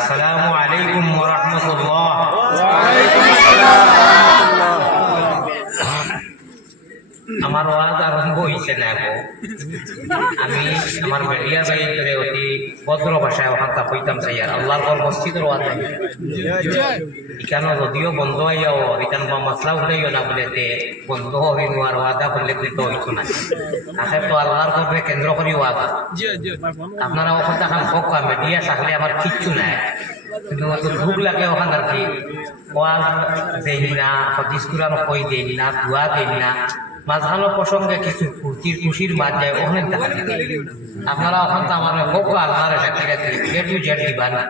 আসসালামু আলাইকুম ওয়া রাহমাতুল্লাহ। আমার ওয়াজ আরম্ভ হয়েছে না। আমি আমার বেড়িয়া বাড়িতে অতি ভদ্র ভাষায় ওখানটা কইতাম চাই আর আল্লাহর মসজিদের ওয়াজ এখানে যদিও বন্ধ হইয়াও এখানে মশলা উঠাইও না বলে বন্ধ হইন আর ওয়াদা করলে কিন্তু হইতো না। আখের তো আল্লাহর গর্বে কেন্দ্র করি ওয়াদা। আপনারা ওখান থেকে হোক মিডিয়া থাকলে আমার কিচ্ছু নাই, কিন্তু দুঃখ লাগে ওখান আর কি ওয়াজ দেই না, হদিস কুরআন কই দেই না, দোয়া দেই না, মাঝখানো প্রসঙ্গে কিছু ফুর্তির খুশির মাঝ যায় ওখানে দেখা আপনারা ওখান তো আমার হোক আল্লাহর সাক্ষী যেটু জেট দিবা না।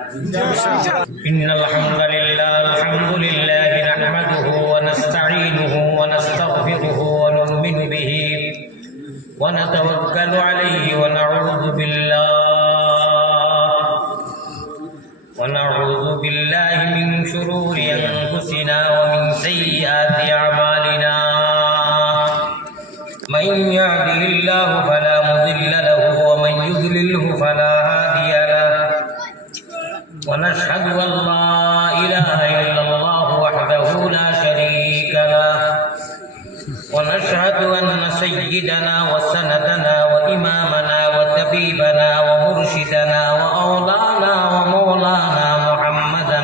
ইন্নাল হামদুলিল্লাহ আলহামদুলিল্লাহ নাহমাদুহু ওয়া নাস্তাঈনুহু ওয়া নাস্তাগফিরুহু ওয়া নু'মিনু বিহি ওয়া নাতাওয়াক্কালু আলাইহি ওয়া নাউযু বিল্লাহি মিন শুরুরি আনফুসিনা ওয়া মিন সাইয়্যাতি আ'মালিনা। من يهده الله فلا مضل له ومن يضلله فلا هادي له ونشهد أن لا إله إلا الله وحده لا شريك له ونشهد أن سيدنا وسندنا وإمامنا وطبيبنا ومرشدنا وأولانا ومولانا محمدا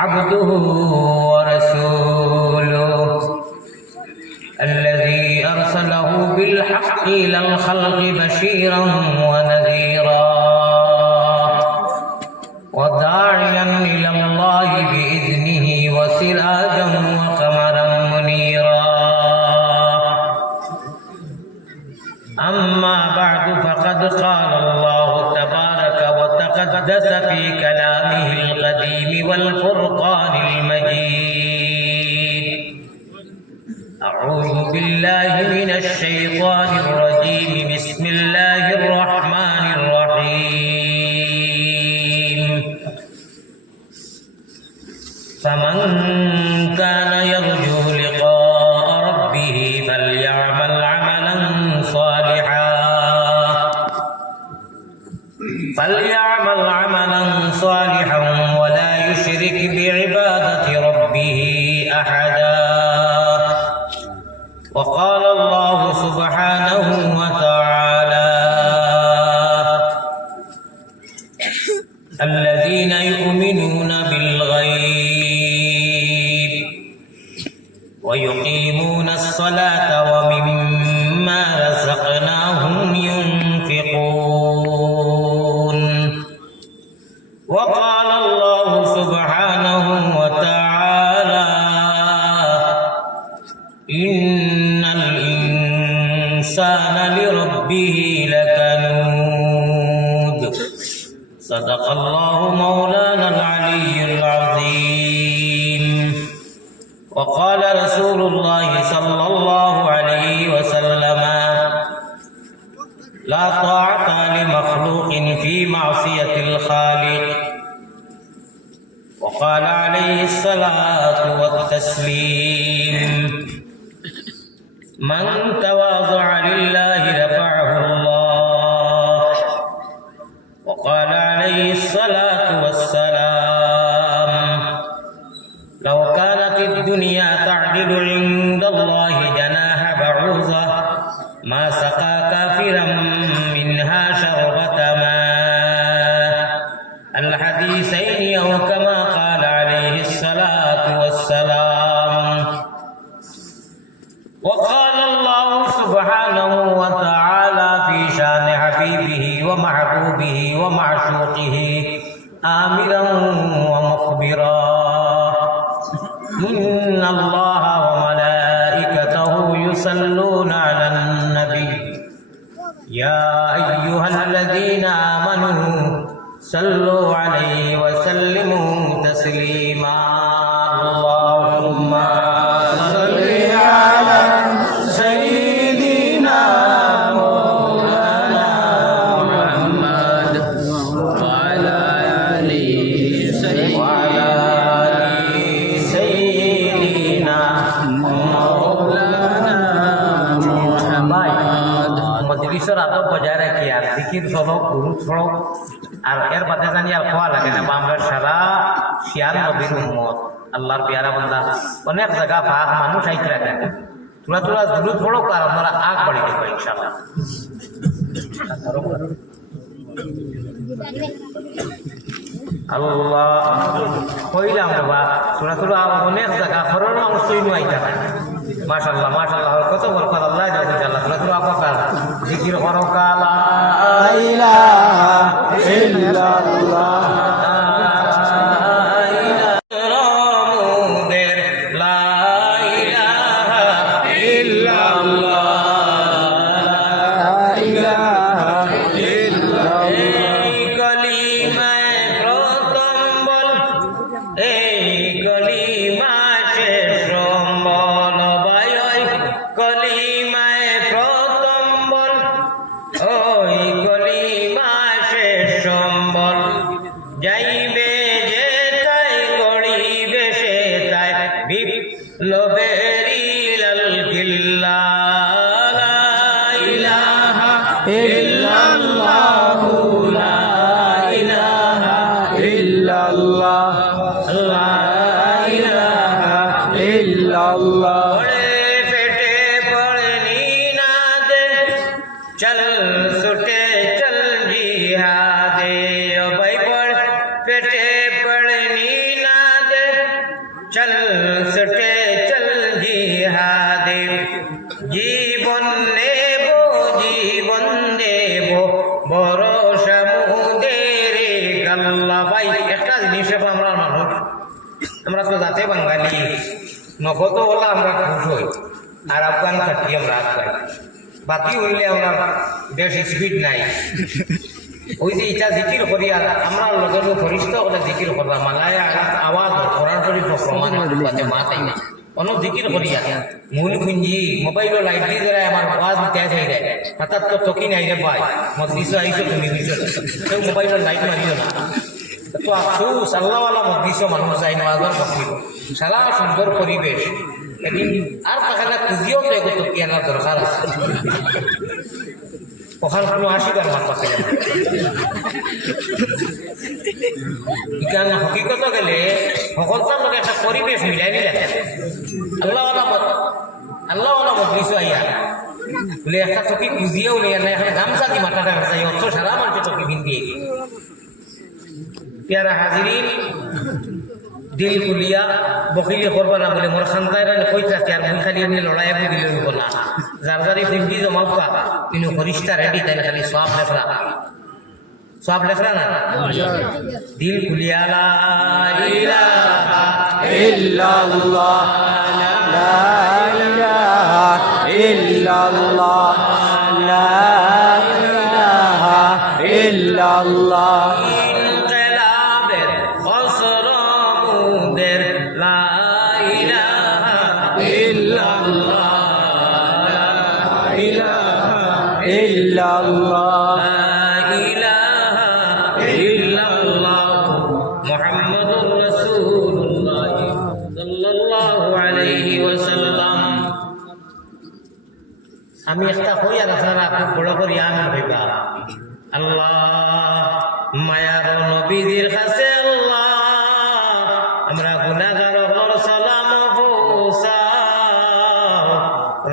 عبده ورسوله الذي أرسله بالحق إلى الخلق بشيرا ونذيرا وداعيا إلى الله بإذنه وسراجا وقمرا منيرا. أما بعد فقد قال الله تبارك وتقدس في كلامه القديم والفرقان المجيد. أعوذ بالله من الشيطان الرجيم. بسم الله الرحمن الرحيم. فمن كان يرجو لقاء ربه فليعمل عملا صالحا ولا يشرك بعبادة ربه أحدا. وقال الله سبحانه وتعالى: الذين يؤمنون بالغيب ويقيمون الصلاة ومما رزقناهم ينفقون. وقال الله سبحانه وتعالى: إن الإنسان لربه لكنود. صدق الله مولانا العلي العظيم. وقال رسول الله صلى الله عليه وسلم: لا طاعة لمخلوق في معصية الخالق. وقال عليه الصلاة والتسليم: من تواضع لله رفعه الله. وقال عليه الصلاة والسلام: لو كانت الدنيا تعدل عند الله جناح بعوضة ما سقى كافرا منها شربة ماء. الحديثين أو كما قال عليه الصلاة والسلام. وقال الله سبحانه وتعالى في شان حبيبه ومحبوبه ومعشوقه آمرا ومخبرا: إن الله وملائكته يصلون على النبي يا أيها الذين آمنوا صلوا عليه وسلموا تسليما. اللهم صل على سيدنا مولانا محمد وعلى آل سيدنا مولانا محمد. মজলিসের আদব বজায় রাখি আর জিকির চলক, দুরূদ পড়ক, আর এর বাদে জানি আর খাওয়া লাগে না, আমরা সারা শিয়াল নবীর উম্মত আল্লাহর পিয়ারা বান্দা অনেক জায়গা ভাগ মানুষ আইতে রাখেন, তোরা তোরা দূর পড়ো আর আপনারা আগ বাড়ি দেবো ইনশাআল্লাহ। আল্লাহ কইলাম বাবা তোরা তোরা অনেক জায়গা খরর মানুষ তৈরি আইতা না, মাশাআল্লাহ মাশাআল্লাহ কত বরকত আল্লাহ দেব ইনশাআল্লাহ। তোরা তোরা আপনার জিকির করো কালা ইলাহা ইল্লাল্লাহ যাইবে যে তাই গড়িবে সে তাই বিপ্লবেরি লাল কিল্লা লা ইলাহা ইল্লাল্লাহু লা ইলাহা ইল্লাল্লাহ লা ইলাহা ইল্লাল্লাহ। পেটে পড়নি না দে চল ছুটে চল জিহাদে পেটে পড়নি না দে চল ছুটে চল জিহাদে জীবন দেব ভরসা মুদের গাল্লা। ভাই একটা জিনিস আমরা মানুষ, আমরা তো যাতে বাঙালি নগদ হলে আমরা খুশ হই আর আফগান থাকি আমরা আফগান বাকি হইলে আমরা বেশ স্পিড নাই। ওই যে ইটা জিকির করি আর আমরা লগের ফরিষ্ঠ হলে জিকির করলাম মালায় আওয়াজ করার পরি প্রমাণ মা তাই না অন্য জিকির করি মূল খুঁজি মোবাইল লাইট দিয়ে ধরে আমার আওয়াজ তেজ হয়ে যায় হঠাৎ তো তকি নাই রে ভাই মজলিস আইসো তুমি বুঝছো কেউ মোবাইলের লাইট মারিও না তো আফসোস আল্লাহওয়ালা মজলিস মানুষ যায় নওয়াজের মসজিদ সারা সুন্দর পরিবেশ একদিন আর তাহলে খুঁজিও তো এগো তকি আনার দরকার আছে ওখানে কোনো আসিবার মাত পাচ্ছে না। ইকান হকিকত গেলে সকলটার লোক একটা পরিবেশ মিলাই নিলে আল্লাহওয়ালা মজলিস আইয়া বলে একটা তকি খুঁজিয়েও নেই না এখানে গামছা দি মাথাটা ভেসাই অথচ সারা মানুষ তকি ভিন্দিয়ে প্যারা হাজিরিন দিল কুলিয়া বকিলি করবা না বলে মোর খান্দায় কই থাকে আর মুই খালি এমনি লড়াই দিলে হইব না যার যারি ফিন্দি জমাও পা কিন্তু ফরিস্তা রেডি তাই খালি সব লেখরা না দিল কুলিয়া লা ইলাহা ইল্লাল্লাহ লা ইলাহা ইল্লাল্লাহ লা ইলাহা ইল্লাল্লাহ ইল্লাল্লাহ ইলাহা ইল্লাল্লাহ মুহাম্মাদুর রাসূলুল্লাহ সাল্লাল্লাহু আলাইহি ওয়াসাল্লাম। আমি একটা কই আর আপনারা খুব বড় করে আমিন কইবা আল্লাহ মায়ার নবীজির কাছে আল্লাহ আমরা গুনাহগার হল সালাম পৌঁছাও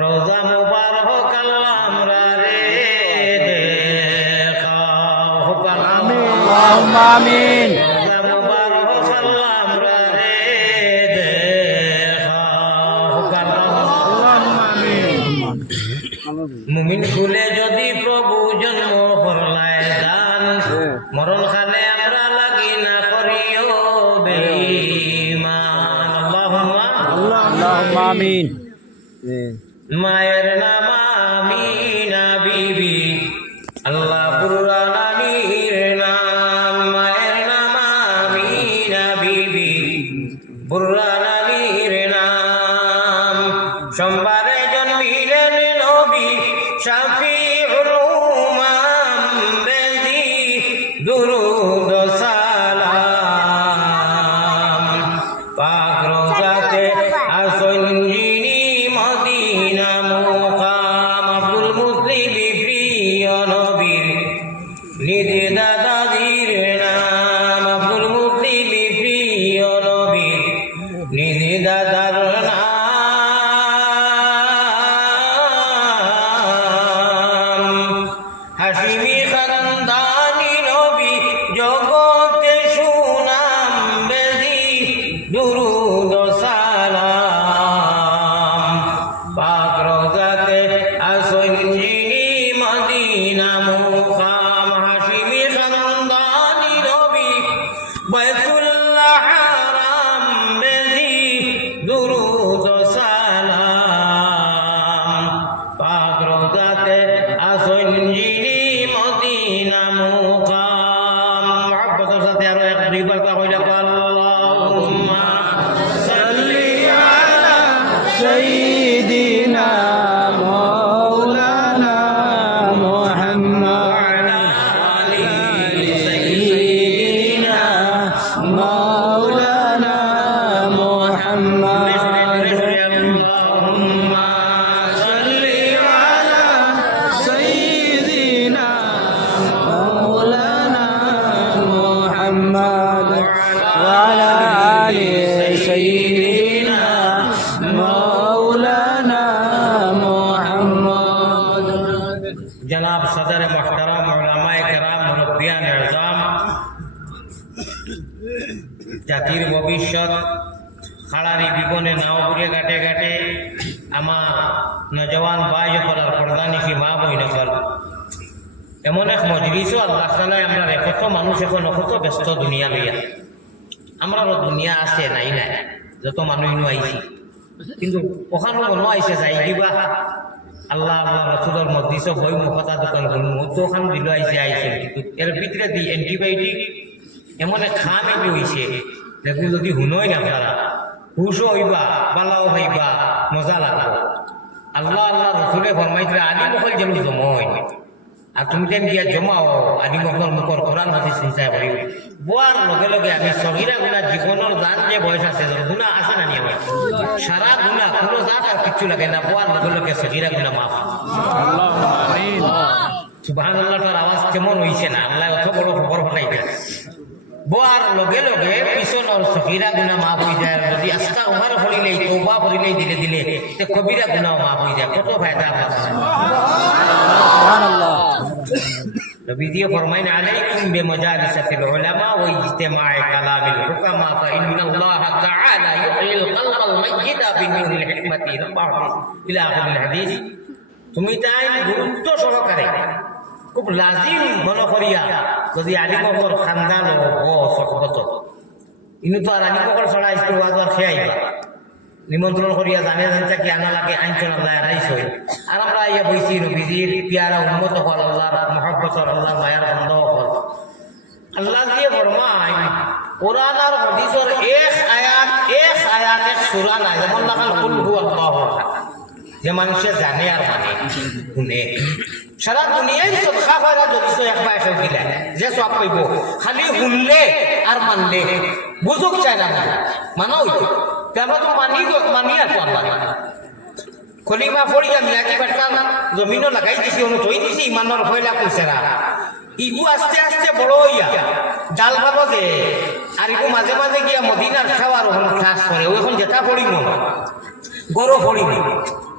রোজা মুবারক আল্লাহ আমরা আমিন মুমিন খুলে যদি প্রভু জন্ম করলায় দান মরণ খালে আমরা লাগি না করিও বেঈমান আল্লাহুম্মা আমিন। মায়ের নাম আমিনা বিবি আল্লাহ পুরানির নাম মায়ের নাম আমিনা বিবি পুরানির নাম সোমবারে জন্মিলেন নবী শাফিউল উম্মাম বেদি দুরুদ সালাম পাক রোজাতে আসন যিনি মদিনা মুকা আল্লাহুম্মা সাল্লি আলা সাইয়্যিদিনা মাওলানা মুহাম্মদ সাইয়্যিদিনা মাওলানা মুহাম্মদ আল্লাহুম্মা সাল্লি আলা সাইয়্যিদিনা মাওলানা মুহাম্মদ ওয়া আলা আলি সাইয়্যিদিনা মাওলানা মুহাম্মদ। জনাব সদর মুহতারাম উলামায়ে কেরাম মুরব্বিয়ান আযম জাতির ভবিষ্যৎ খাড়ারি বিপনে নাও ঘুরে ঘাটে ঘাটে আমার নজওয়ান ভাই সকল আর প্রধানিশি মা বই নকল এমন এক মজলিসও আল্লাহ তাআলা আমরা কত মানুষ এখন কত ব্যস্ত দুনিয়া লইয়া আমরা দুনিয়া আছে নাই নাই যত মানুষ নু আইছি কিন্তু ওখানে মনে আইসে যাই কিবা আল্লাহ আল্লাহ রসুলের মজলিসও বই মুখতা দোকান করুন মধ্য ওখান দিল আইসে আইসে কিন্তু এর ভিতরে দি অ্যান্টিবায়োটিক এমন এক খাম এটি হয়েছে দেখুন যদি শুনোই না আপনারা হুশও হইবা বালাও হইবা মজা লাগবে আল্লাহ আল্লাহ রসুলে ফরমাইছে আদি মকল যেন জময় আর তুমি তেন দিয়া জমাও আদি মকল মুখর কোরআন হাদিস চিন্তা করি বোয়ার লগে লগে আমি সগিরা গুণা জীবনের জান যে বয়স আছে গুণা আছে না নিয়ে সারা গুণা কোনো জাত আর কিচ্ছু লাগে না বোয়ার লগে লগে সগিরা গুণা মাফ সুবহানাল্লাহ তার আওয়াজ কেমন হইছে না আল্লাহ অত বড় খবর হটাইবে বোয়ার লগে লগে পিছনের সগিরা গুণা মাফ হয়ে যায় যদি আস্তাগফার করিলেই তওবা করিলেই দিলে দিলে তে কবিরা গুনাহ মাফ হয়ে যায় কত ফায়দা আছে সুবহানাল্লাহ। নবীজি ফরমাইন আলাইকুম বিমাজালিসাতিল উলামা ওয়া ইজতিমা'i কালামিল হুকামা ফাইন্নাল্লাহ তাআলা ইউহিল কলবাল মাইয়িতা বিনুরিল হিকমাতি রাব্বাহু ইলা আখিরিল হাদিস তুমি তাই গুরুত্ব সহকারে খুব লাজিম মনে করিয়া যদি আলিমকর খানদান ও সহবত ইনু তো আর আলিমকর ছড়া স্কুল ওয়াজ খেয়াইবা নিমন্ত্রণ করিয়া জানে জানতে কি আনা লাগে আইনচন আল্লাহ রাইছই আর আমরা ইয়া বইছি নবীজির পিয়ারা উম্মত হল আল্লাহর মহব্বত আল্লাহ মায়ার বন্ধ হল আল্লাহ দিয়ে ফরমায় কোরআন আর হাদিসের এক আয়াত এক সূরা নাই যেমন লাগাল কুল হু আল্লাহু আহাদ যে মানুষে জানে আর মানে শুনে সারা দুনিয়ায় সদকা করা যদি তো এক পায় কেউ দিলে যে সব কইব খালি শুনলে আর মানলে বুঝুক চাই না মানো আমরা তো মানি আছো আল্লাহ কলিমা ফড়িয়া মিয়াকি বাটকা জমিনও লাগাই দিছি অনু থই দিছি ইমানের ফয়লা কইছেরা ইগু আস্তে আস্তে বড় হইয়া ডাল ভালো দে আর ইগু মাঝে মাঝে গিয়া মদিনার খাওয়ার ওখানে ক্লাস করে ওইখন যেটা পড়িব গরো পড়িব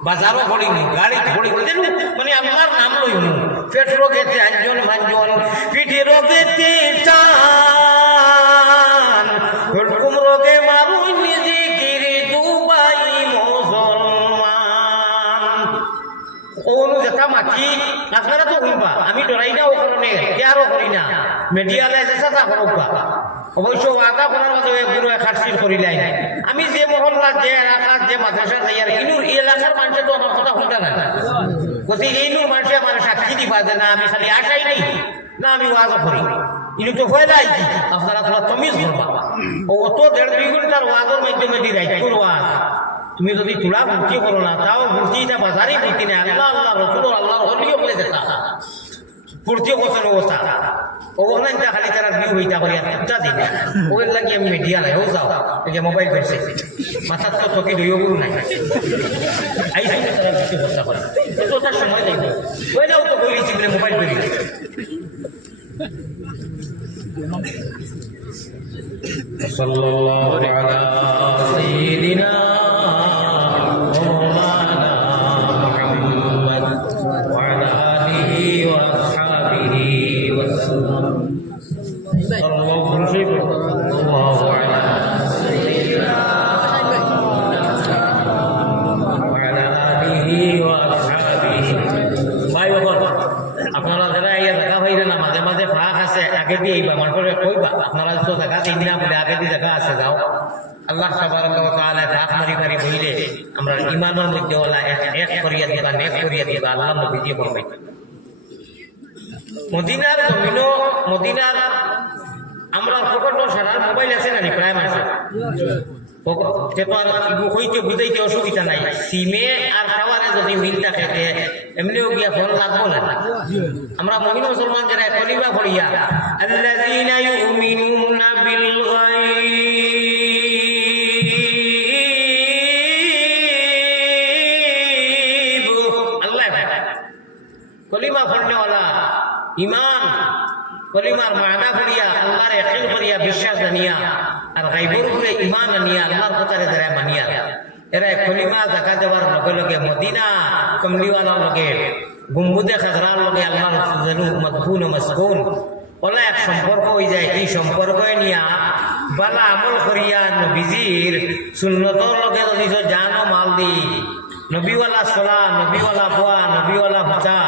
বাজারও পড়িব গাড়ি পড়িব মানে আল্লাহর নাম লইব পেট রোগেতে আঞ্জন ভাঞ্জন পিঠে রোগেতে টান হুকুম রোগে মারু নিজে গিরি দুবাই মুসলমান ওনু যেটা মাটি আপনারা তো শুনবা আমি ডরাই না ও কারণে কেয়ারও করি না মিডিয়ালে চেষ্টা করবা অবশ্য আদা করার মতো গুরু খাটসির করিলাই আমি যে মহল্লা যে এলাকার যে মাদ্রাসা যাই আর ইনুর এলাকার মানুষের তো আমার কথা শুনতে না গতি এইনুর মানুষে আমার সাক্ষী দিবা যে না আমি খালি আশাই নেই না আমি ওয়াজও করি ইনু তো ফয়দাই কি আপনারা তোরা তমিজ ধরবা ও অত 1.5 ঘন্টার ওয়াজের মাধ্যমে দি রাইট ওয়াজ তুমি যদি তুলা ভর্তি করো না তাও ভর্তিটা বাজারে ভর্তি নেই আল্লাহ আল্লাহ রসুল আল্লাহর হলিও বলে যেতা ভর্তিও বছর অবস্থা ওখানে খালি তারা বিউ হইতা করি আর একটা দিন ওর লাগি আমি মিডিয়া নাই ও যাও এই যে মোবাইল করছে মাথার তো তোকে দুইও গুরু নাই আই তারা কিছু বস্তা করে তো তার সময় লাগবে ওই যাও তো বলেছি বলে মোবাইল করি সাল্লাল্লাহু আলা সাইয়্যিদিনা মাওলানা মুহাম্মদ ওয়া আলা আলিহি ওয়া আসহাবিহি ওয়া সাল্লাম সাল্লাল্লাহু আলা সাইয়্যিদিনা ওয়া আলা আলিহি ওয়া আসহাবিহি ভাই বাবা আপনারা যারা এই দেখা হইবে না মাঝে মাঝে ফাঁক আছে আগে দিয়ে এইবা মানুষের কইবা আপনারা তো দেখা দিন না বলে আগে দিয়ে দেখা আছে যাও আল্লাহ তাবারাক ওয়া তাআলা ফাঁক মারি মারি বইলে আমরা ঈমানের মধ্যে ওলা এক করিয়া দিবা নেক করিয়া দিবা আল্লাহ নবীজি ফরমাইছেন মদিনার জমিনও মদিনার আমরা ফটো সারার মোবাইল আছে না প্রায় মানুষ হইতে বুঝাইতে অসুবিধা নাই সিমে আর টাওয়ারে যদি মিল থাকে এমনিও গিয়া ফোন লাগবো না আমরা মুমিন মুসলমান যারা কলিমা পড়িয়া আল্লাযীনা ইউমিনুনা বিল গায়ব আল্লাহ কলিমা পড়নেওয়ালা ইমান কলিমার মানা করিয়া আল্লাহর ইয়াকিন করিয়া বিশ্বাস জানিয়া আর গায়বের উপরে ঈমান আনিয়া আল্লাহর কথারে যারা মানিয়া এরা কলিমা জাকাত দেওয়ার লগে লগে মদিনা কমলিওয়ালার লগে গুম্বুদে খাজরার লগে আল্লাহর সুজানু মাদফুন ও মাসকুন ওলা এক সম্পর্ক হয়ে যায় এই সম্পর্ক নিয়া বালা আমল করিয়া নবীজির সুন্নতর লগে যদি জান ও মাল দি নবীওয়ালা সলা নবীওয়ালা বোয়া নবীওয়ালা হুতা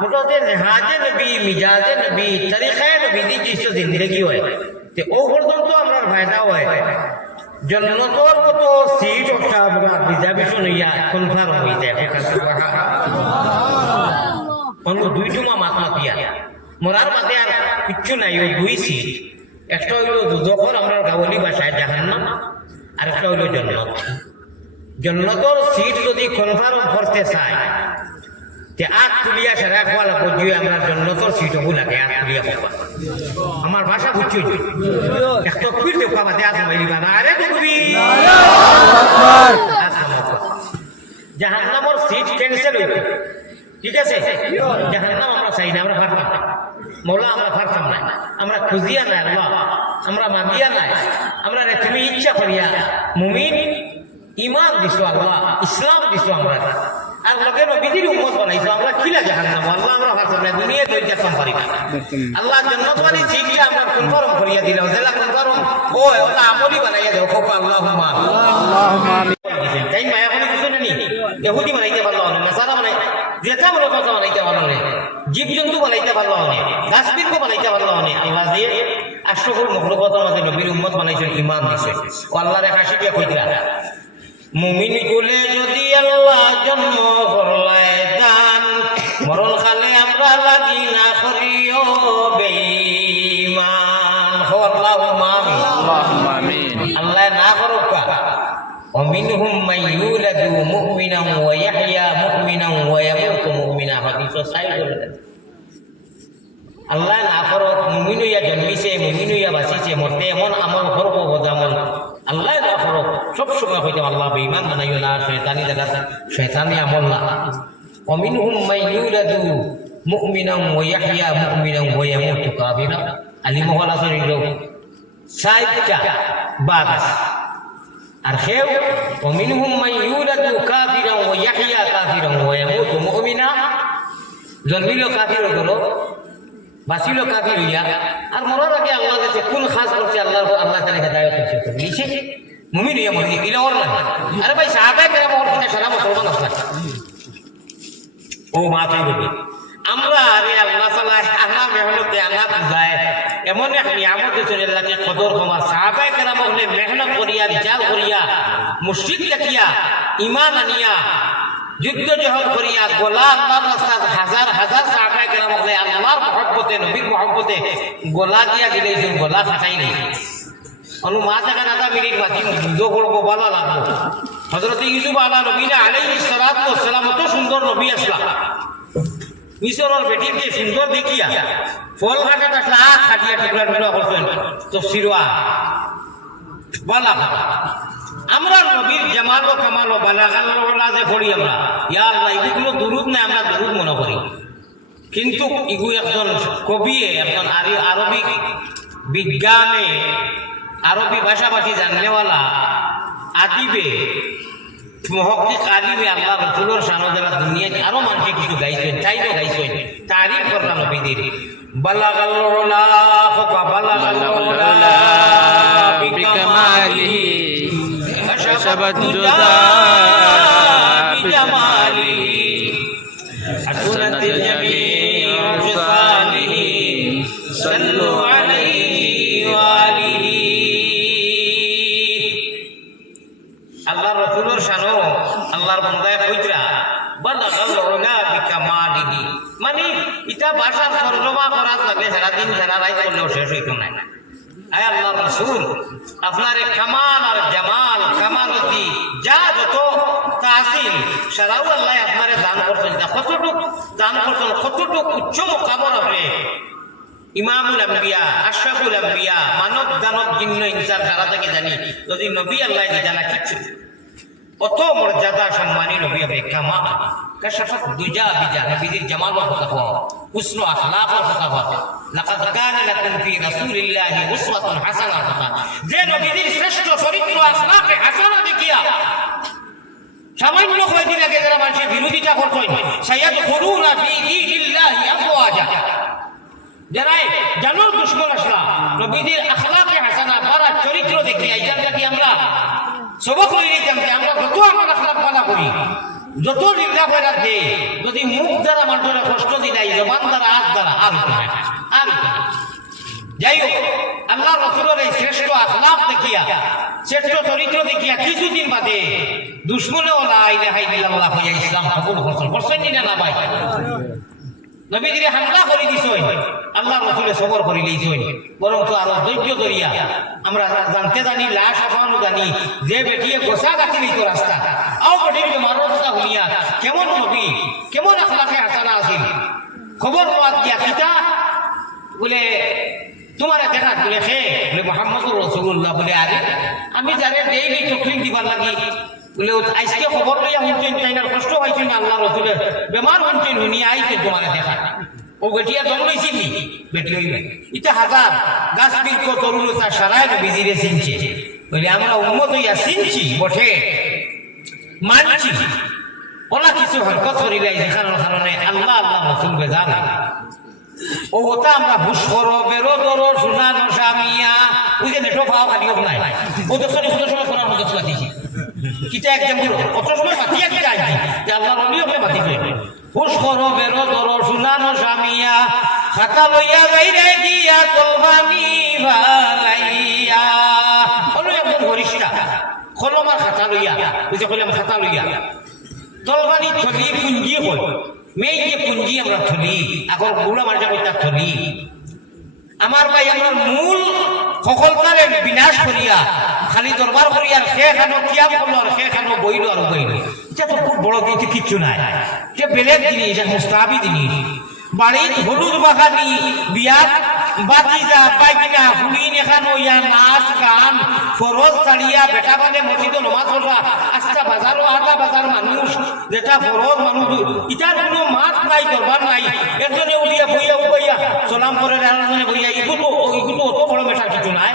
মোটামুটি নেহাজে নবী মিজাজে নবী তরিকায় নবী দি কিছু জিন্দগি হয় তে ও পর্যন্ত আমরা ফায়দা হয় জন্নতর মতো সিট ওঠা আমরা রিজার্ভেশন হইয়া কনফার্ম হয়ে যায় অন্য দুইটুমা মাত মাতিয়া মরার মাঝে আর কিচ্ছু নাই ওই দুই সিট একটা হইল যখন আমরা গাওয়ালি ভাষায় জাহান্নাম আর একটা হইল জন্নত জন্নতর সিট যদি কনফার্ম করতে চায় তে আট তুলিয়া সেরা খোয়া লাগবো যে আমরা জন্নতর সিট হবো লাগে আট তুলিয়া খোয়া আমার ভাষা বুঝছি একটা ফির দেখা মাতে আসা মাইলিবা না আরে দেখবি জাহান্নামর সিট ক্যান্সেল হইতো ঠিক আছে জাহান্নাম আমরা চাই না আমরা পারতাম মৌলা আমরা পারতাম না আমরা খুঁজিয়া নাই আল্লাহ আমরা মাগিয়া নাই আমরা তুমি ইচ্ছা করিয়া মুমিন ইমান দিছো আল্লাহ ইসলাম দিছো আমরা আর লগে নবীর উম্মত বানাইছো আমরা কিলা জাহান্নাম আল্লাহ আমরা পারতাম না দুনিয়া দইটা কম পারি না আল্লাহ জান্নাত ওয়ালি জিগি আমরা কনফার্ম করিয়া দিল জেলা কনফার্ম ও ওটা আমলি বানাইয়া দাও খুব আল্লাহুম্মা আমিন তাই মায়া বলে কিছু না নি ইহুদি বানাইতে পারলো না নাসারা বানাই যেটা বলো কথা বানাইতে পারলো না জীবজন্তু বানাইতে পারলো না গাছবিরকে বানাইতে পারলো না আল্লাহ দিয়ে আশরাফুল মাখলুকাতের মধ্যে নবীর উম্মত বানাইছেন ঈমান দিছে ও আল্লাহর হাসি দিয়া কইরা মুমিন কুলে যদি আল্লাহ জন্ম করলায় দান মরণ কালে আমরা লাগি না করিও বেঈমান হো আল্লাহুম্মা আমিন আল্লাহ না করুকা ومنهم من يولد مؤمنا ويحيى مؤمنا ويموت مؤمنا হাদিস সাহিহ আল্লাহ না করো মুমিন হইয়া জন্মিছে মুমিন হইয়া বাঁচিছে মরতে এমন আমল করবো বোঝামল আল্লাহ না করো সব সময় হইতে আল্লাহ বেঈমান বানাইও না শয়তানি জায়গাটা শয়তানি আমল না ومنهم من يولد مؤمنا ويحيى مؤمنا ويموت كافرا আলী মহল আসরিল 60টা বাদ আর কেউ ومنهم من يولد كافرا ويحيى كافرا ويموت مؤمنا জন্মিল কাফির হলো বাঁচিল কাফির হইয়া আর মরার আগে আল্লাহ কাছে কোন খাস করছে আল্লাহ আল্লাহ তাআলা হেদায়েত করছে নিচে মুমিন হইয়া মরে গেল ওর না আরে ভাই সাহাবায়ে কেরাম ওর কিনা সারা মুসলমান আসলা ও মা তুই বলি আমরা আরে আল্লাহ তাআলা আনা মেহনতে আনা বুঝায় এমন এক নিয়ামত দিয়েছেন আল্লাহকে কদর কমার সাহাবায়ে কেরাম হলে মেহনত করিয়া রিজাল করিয়া মুশরিক দেখিয়া ঈমান আনিয়া যুদ্ধ জহর করিয়া গোলা আল্লাহর রাস্তায় হাজার হাজার সাহাবায়ে কেরাম হলে আল্লাহর মহব্বতে নবীর মহব্বতে গোলা দিয়া দিলেছেন গোলা ফাটাই নাই অনু মা জায়গা না মিনিট বাকি যুদ্ধ করবো ভালো লাগবো হযরত ইউসুফ আলাইহিস সালাতু ওয়াস সালাম তো সুন্দর নবী আসলা মিশরের বেটিকে সুন্দর দেখিয়া ফল কাটাটা সাত কাটিয়া টুকরা টুকরা করছেন তাফসীরওয়া বলা আমরা নবীর জামাল ও কামাল ও বালাগাল ওয়ালা যে পড়ি আমরা ইয়া আল্লাহ এগুলো দুরুদ না আমরা দুরুদ মনে করি কিন্তু এগুলো একজন কবি একজন আরবি বিজ্ঞানে আরবি ভাষাভাষী জানলেওয়ালা আদিবে মুহাক্কিক আলিমে আল্লাহ রাসূলের শানে যারা দুনিয়ায় আরো মানুষে কিছু গাইছেন চাইলে গাইছেন তারিফ করলাম নবীদের বালাগাল উলা ফাকা বালাগাল উলা বিকামালিহি আশাবাদ জুদা বিজামালিহি হাসনাত জামিউ সালিহি সাল্লু আলাইহি ওয়া আলিহি আল্লাহর রাসূলের শানে আল্লাহর বান্দায় কইতরা বালাগাল উলা বিকামালিহি মানে এটা ভাষা তরজমা করা লাগে সারা দিন সারা রাত করলেও শেষ হইতো না আয় আল্লাহর রাসূল আপনার কামাল আর জামাল কামালতি যা যত তাসিল সারাও আল্লাহ আপনারে দান করছেন, কতটুক দান করছেন, কতটুক উচ্চ মুকামর হবে ইমামুল আম্বিয়া আশরাফুল আম্বিয়া মানব দানব জিন্ন ইনসান যারা থেকে জানি যদি নবী আল্লাহ জানা কিছু কত মর্যাদা সম্মানী নবী হবে কামা কাশাফাত দুজা বিজা নবীর জামাল ওয়া তাকওয়া হুসনু আখলাক ওয়া তাকওয়া লাকাদ কানা লাকুম ফি রাসূলিল্লাহি উসওয়াতুন হাসানাতুন যে নবীর শ্রেষ্ঠ চরিত্র আখলাকে হাসানা দেখিয়া সামান্য কয়েকদিন আগে যারা মানুষের বিরোধিতা করছেন সাইয়াদখুলুনা ফি দীনিল্লাহি আফওয়াজা যারা জানোর দুশ্মন আসলা নবীদের আখলাকে হাসানা বারা চরিত্র দেখে এইটা কি আমরা সবক লই নিতাম যে আমরা যত আমার আখলাক পালা করি যত নিন্দা করে দে যদি মুখ দ্বারা মানুষের কষ্ট দিলাই জবান দ্বারা হাত দ্বারা আর যাই হোক আল্লাহ রাসূলের এই শ্রেষ্ঠ আখলাক দেখিয়া শ্রেষ্ঠ চরিত্র দেখিয়া কিছুদিন বাদে দুশ্মনে লা ইলাহা ইল্লাল্লাহ হইয়া ইসলাম কবুল করছেন না ভাই নবীজিরে হামলা করে দিছই আল্লাহ রাসূলে সবর করে লইছই বরং তো আরো ধৈর্য ধরিয়া আমরা জানতে জানি লাশ আসানো জানি যে বেটিয়ে গোসা গাছি নিত রাস্তা আও বেটির বেমারের কথা শুনিয়া কেমন নবী কেমন আখলাকে হাসানা আছিল খবর পাওয়া দিয়া কিতা বলে তোমার দেখা বলে হে বলে মুহাম্মদুর রাসূলুল্লাহ বলে আরে আমি যারে ডেইলি চকলিং দিবার লাগি বলে আজকে খবর লইয়া শুনছেন তাইনার কষ্ট হয়েছেন আল্লাহ রাসূলের বেমার শুনছেন শুনিয়া আইছে তোমার দেখা ও বেটিয়া জন্মাইছি নি বেটি হইবে এটা হাজার গাছ বৃক্ষ তরুলতা সারায় বিজিরে চিনছে বলে আমরা উম্মত হইয়া চিনছি বটে মানছি ওলা কিছু হরকত করিলাই যেখানোর কারণে আল্লাহ আল্লাহ রাসূল বেজার ও ওটা আমরা হুশ করো বেরো দরো শোনা নশা মিয়া ওই যে নেটো পাওয়া খালি হোক নাই ও তো শোনে কত সময় শোনার মতো পাঠিয়েছি কিটা একদম বলো অত সময় পাঠিয়া কিটা আইছি যে আল্লাহ রবি ওকে পাঠিয়ে হুশ করো বেরো দরো শোনা নশা মিয়া খাতা লইয়া যাই রে গিয়া তলবানি ভালাইয়া হলো একদম হরিষ্টা কলমার খাতা লইয়া ওই যে কলম খাতা লইয়া তলবানি থলি পুঞ্জি হল মেয়ে যে পুঞ্জি আমরা থলি আগর বুড়া মানুষের কইতা থলি আমার ভাই আমরা মূল সকলতারে বিনাশ করিয়া খালি দরবার করিয়া সেখানো কিয়াম করলো আর সেখানো বইল আর বইল এটা তো খুব বড় কিছু কিচ্ছু নাই এটা বেলেগ জিনিস মুস্তাহাবি জিনিস বাড়ির হলুদ বাগানি বিয়ার বাতিজা বাইকিনা হুলিন এখানো ইয়া নাচ গান ফরজ ছাড়িয়া বেটা মানে মসজিদ নমাজ পড়া আস্তা বাজারও আটা বাজার মানুষ যেটা ফরজ মানুষ ইটার কোনো মাছ নাই দরবার নাই একজনে উঠিয়া বইয়া উপাইয়া সালাম করে আরেকজনে বইয়া এগুলো অত বড় মেটার কিছু নাই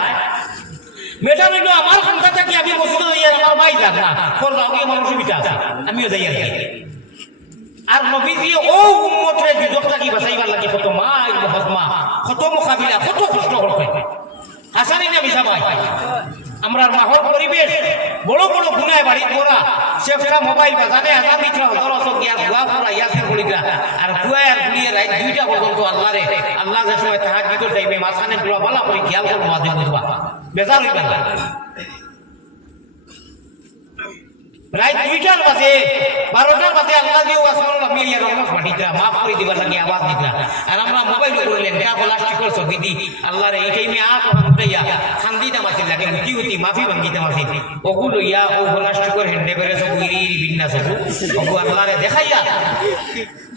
মেটা হইল আমার সংখ্যা থাকি আমি মসজিদ যাই আমার ভাই যাক না ফর যাও আমার অসুবিধা আছে আমিও যাই আর কি আর নবীজি ও উম্মতের বিজকটা কি বাঁচাইবার লাগে কত মাই মহৎমা কত মোকাবিলা কত কষ্ট করতে হাসানি না মিশা ভাই আমরা মাহর পরিবেশ বড় বড় গুনায় বাড়ি পড়া সেফটা মোবাইল বাজানে আজান দিচ্ছা হজর অসক গিয়া গুয়া পড়া ইয়াসিন পড়িগা আর গুয়া আর গুলিয়ে রাত দুইটা পর্যন্ত আল্লাহ রে আল্লাহ যে সময় তাহাজ্জুদ টাইমে মাঝখানে গুলা বালা করে খেয়াল করবো আদে বুঝবা বেজার হইবেন না রাত 2টার বাজে 12টার বাজে আল্লাহ দিয়ে আসমানুল আমি ইয়া রহমত পাঠিয়েছিলা মাফ করে দিবার লাগে আওয়াজ দিতরা আর আমরা মোবাইল করলেন কা প্লাস্টিকর ছবি দি আল্লাহর এই টাইমে আপ হইয়া খান্দিটা মাছি লাগে হুতি হুতি মাফি ভাঙ্গিতে মাছি ওগুলো ইয়া ও প্লাস্টিকর হেন্ডে বেরে সব ইরি বিন্না সব ওগো আল্লাহরে দেখাইয়া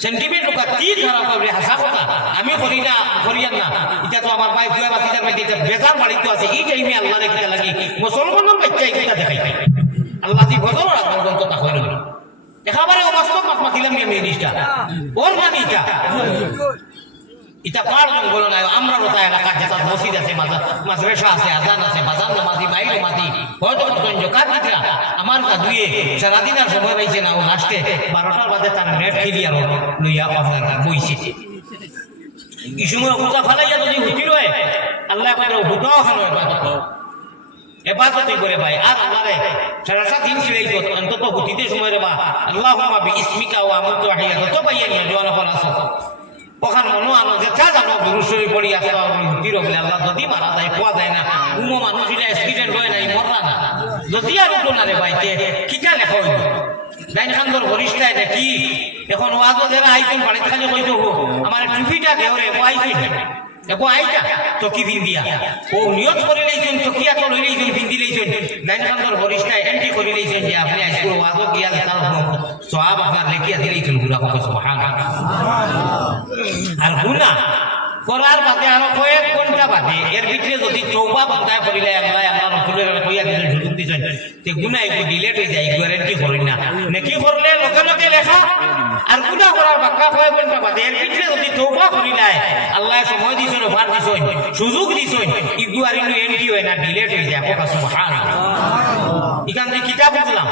সেন্টিমেন্ট কা কি খারাপ হবে হাসা কথা আমি করি না করিয়ান না এটা তো আমার ভাই দুয়া বাতিদার মধ্যে বেজার বাড়িতে আছে এই টাইমে আল্লাহরে কিটা লাগি মুসলমানের বাচ্চা এটা দেখাই আল্লাহ দি বদল আর বদল তো তাহলে একেবারে অবাস্তব মাতিলাম আমি জিনিসটা ওর মানে এটা পার বলো না আমরা রোতা এলাকা যেটা মসজিদ আছে মাদ্রাসা আছে আজান আছে বাজান নামাজি মাইল নামাজি হয়তো কতজন কাজ দিতরা আমার কা দুয়ে সারাদিন আর সময় পাইছে না ও লাস্টে 12টার বাদে তার নেট ক্লিয়ার হলো লইয়া আপনার বইছে এই সময় পূজা ফলাইয়া যদি হুতি রয় আল্লাহ করে হুতাও খানো এবাদতই করে ভাই আর আল্লাহরে সারাটা দিন ছিড়াই তো অন্তত হুতিতে সময় রে বা আল্লাহুম্মা বিইসমিকা ওয়া আমতু আহিয়া তো পাইয়া নিয়া জোয়ান হল আসো ওখান মনো আনো যে যা জানো দুরুশরী পড়ি আসো হুতির বলে আল্লাহ যদি মারা যায় কোয়া যায় না উমো মানুষ এটা অ্যাক্সিডেন্ট হয় নাই মরলা না যদি আর উঠলো না রে ভাই তে কিটা লেখা হইল লাইন খান্দর বরিষ্ঠায় দেখি এখন ওয়াজও যারা আইছেন বাড়িতে খালি কইতো আমার টুপিটা দেও রে আইছেন দেখো আইটা চকি ভিন্দিয়া ও নিয়ত করে লইছেন চকিয়া তো লই লইছেন ভিন্দি লইছেন লাইন খান্দর বরিষ্ঠা এন্ট্রি করে লইছেন যে আপনি আজকে ওয়াজত গিয়া তার সওয়াব আপনার লেখিয়া দিলেইছেন গুনাহ কত সুবহানাল্লাহ আর গুনাহ করার বাদে আরো কয়েক ঘন্টা বাদে এর ভিতরে যদি তওবা বন্ধা করিলে আল্লাহ আল্লাহ রাসূলের কইয়া দিলেন সুযোগ দিছেন তে গুনাহ এগো ডিলেট হয়ে যায় গ্যারান্টি করেন না নেকি করলে লগে লগে লেখা আর গুনাহ করার বাক্কা কয়েক ঘন্টা বাদে এর ভিতরে যদি তওবা করিলে আল্লাহ সময় দিছেন ভার দিছেন সুযোগ দিছেন ইগু আর ইনু এন্ট্রি হয় না ডিলেট হয়ে যায় কত সুবহানাল্লাহ ইখান থেকে কিতাব বুঝলাম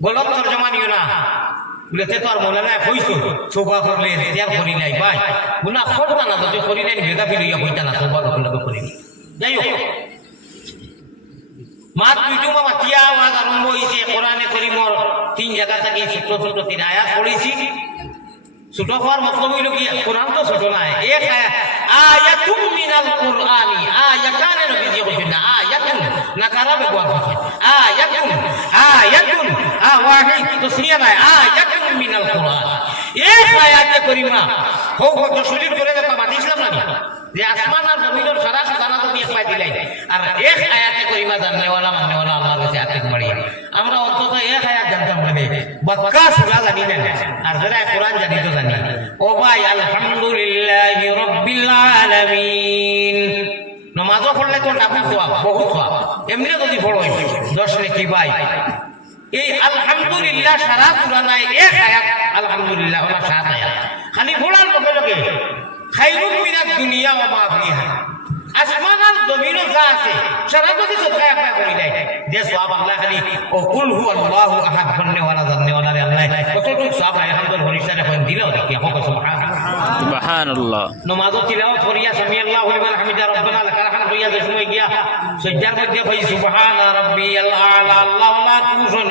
গলত তরজমা নিও না বলেছে তো আর মৌলানা কইছো তওবা করলে ইখতিয়ার করি নাই ভাই গুনাহ করতা না যদি করি নাই বেদা ফিরিয়া কইতা না তওবা করলে করি যাই হোক মা দুইটো মামা তিয়া ওয়াজ আরম্ভ হইছে কোরআনে কারীমর তিন জায়গা থেকে ছোট ছোট তিন আয়াত পড়েছি ছোট হওয়ার মতলব হইল কি কোরআন তো ছোট না এক আয়াতুম মিনাল কুরআনি আয়াতান নবীজি কইছেন না আয়াতুন না কারাবে ব্যবহার করছেন আয়াতুন ওয়াহিদ তাসনিয়া নাই আয়াতুম মিনাল কুরআন এক আয়াতে করিমা হোক তো শরীর করে দেখা মাতিছিলাম না যে আসমান আর জমিনের সারা সাজানা তুমি এক পাই দিলাই আর এক আয়াতে করিমা জাননেওয়ালা মাননেওয়ালা আল্লাহর কাছে আতিক মারিয়া আমরা অন্তত এক আয়াত জানতাম মানে বাক্কা সূরা জানি না আর যারা কোরআন জানি তো জানি ও ভাই আলহামদুলিল্লাহি রাব্বিল আলামিন নামাজও পড়লে তো নাফল সওয়াব বহুত সওয়াব এমনি যদি পড়ো 10 নেকি ভাই এই আলহামদুলিল্লাহ সারা সূরা নাই এক আয়াত আলহামদুলিল্লাহ ওলা 7 আয়াত খালি পড়ার লগে লগে খায়রুম মিনাদ দুনিয়া ওয়া মা ফিহা আসমান আর জমিনও যা আছে সারা যদি সদকায় আপনি করি নাই যে সওয়াব আল্লাহ খালি ও কুল হুয়াল্লাহু আহাদ বন্নে ওয়ালা জান্নে ওয়ালা আল্লাহ কতটুকু সওয়াব আলহামদুলিল্লাহ হরিসারে কোন দিল দেখি হোক সুবহানাল্লাহ নামাজও তিলাওয়াত করিয়া সামি আল্লাহু লিমান হামিদা রব্বানা লাকাল হামদ কইয়া যে সময় গিয়া সজ্জার মধ্যে কই সুবহানা রাব্বিয়াল আলা আল্লাহ লা কুশুন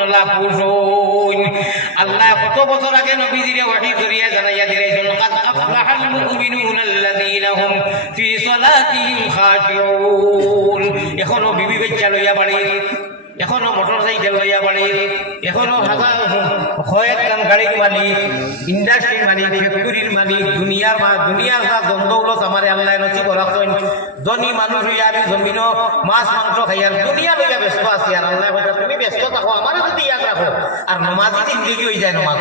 আল্লাহ কত বছর আগে নবীজিরে ওহী করিয়া জানাইয়া দিলেন কাদ আফলাহাল মুমিনুনা আল্লাযীনা হুম ফি সালাতিহিম খাশিউন এখনো বিবি বাচ্চা লইয়া বাড়ি এখনো মোটর সাইকেল লইয়া বাড়ি এখনো হাজার কয়েক টান গাড়ির মালিক ইন্ডাস্ট্রির মালিক ফ্যাক্টরির মালিক দুনিয়ার যা দৌলত আমার আল্লাহ নসিব রাখছেন ধনী মানুষ হইয়া আমি জমিন মাছ মাংস খাইয়ার দুনিয়া লইয়া ব্যস্ত আছি আর আল্লাহ তুমি ব্যস্ত থাকো আমার যদি ইয়াদ রাখো আর নমাজি জিন্দগি হয়ে যায় নমাজ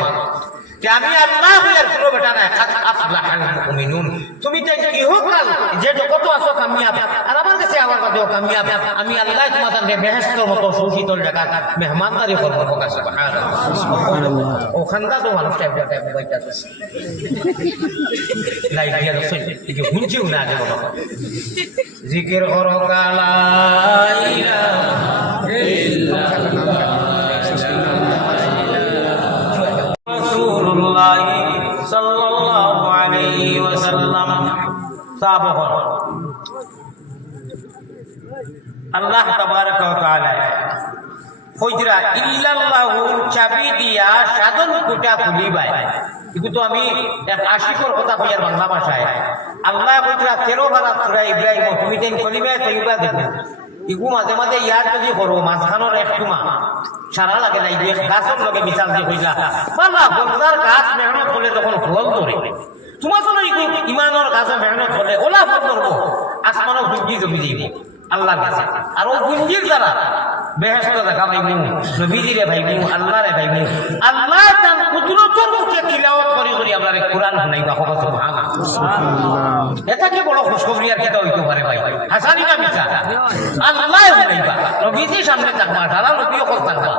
যে আমি আল্লাহ হইয়ার কোনো বেটা নাই কাদ আফলাহাল মুমিনুন তুমি তো ইহকাল যে কত আছো কামিয়াব আর আমার কাছে আমার বাদেও কামিয়াব আমি আল্লাহ তোমাদের বেহেশতের মতো সুশীতল জায়গা মেহমানদারি করবো প্রকাশ সুবহানাল্লাহ ও খান্দা তো মানুষ টাইপ বাইটা আছে লাই দিয়া রসই এই হুঁচিও না আগে বলো জিকির করো লা ইলাহা ইল্লাল্লাহ রাসূলুল্লাহ সাল্লাল্লাহু আলাইহি ওয়াসাল্লাম সাহাবাগণ আল্লাহ তাবারক ওয়া তাআলা ফজরা ইল্লাল্লাহু চাবি দিয়া সাধন কোটা খুলিবাই কিন্তু আমি এক আশিকর কথা কইয়ার বাংলা ভাষায় আল্লাহ ফজরা 13 বার সূরা ইব্রাহিম তুমি তেন কলিমা তৈবা দেখো ইগু মাঝে মাঝে ইয়ার যদি করো মাঝখানোর একটু মা সারা লাগে না এই গাছের লগে মিশাল দিয়ে কইলা বাবা বলদার গাছ মেহনত করলে তখন ফল ধরে তোমার জন্য ইমানের গাছে মেহনত করলে ওলা ফল ধরবো আসমানও গুঞ্জি জমি দিব আল্লাহর কাছে আর ও গুঞ্জির দ্বারা বেহেশত দেখা পাইবো নবীজিরে পাইবো আল্লাহরে পাইবো আল্লাহ তার কুদরতের মুখে তিলাওয়াত করি করি আপনারে কোরআন শুনাইবা কত সুবহানাল্লাহ এটা কি বড় খুশখবরি আর কেটা হইতে পারে ভাই হাসানি না মিছা আল্লাহ শুনাইবা নবীজি সামনে থাকবা সারা নবীও কল থাকবা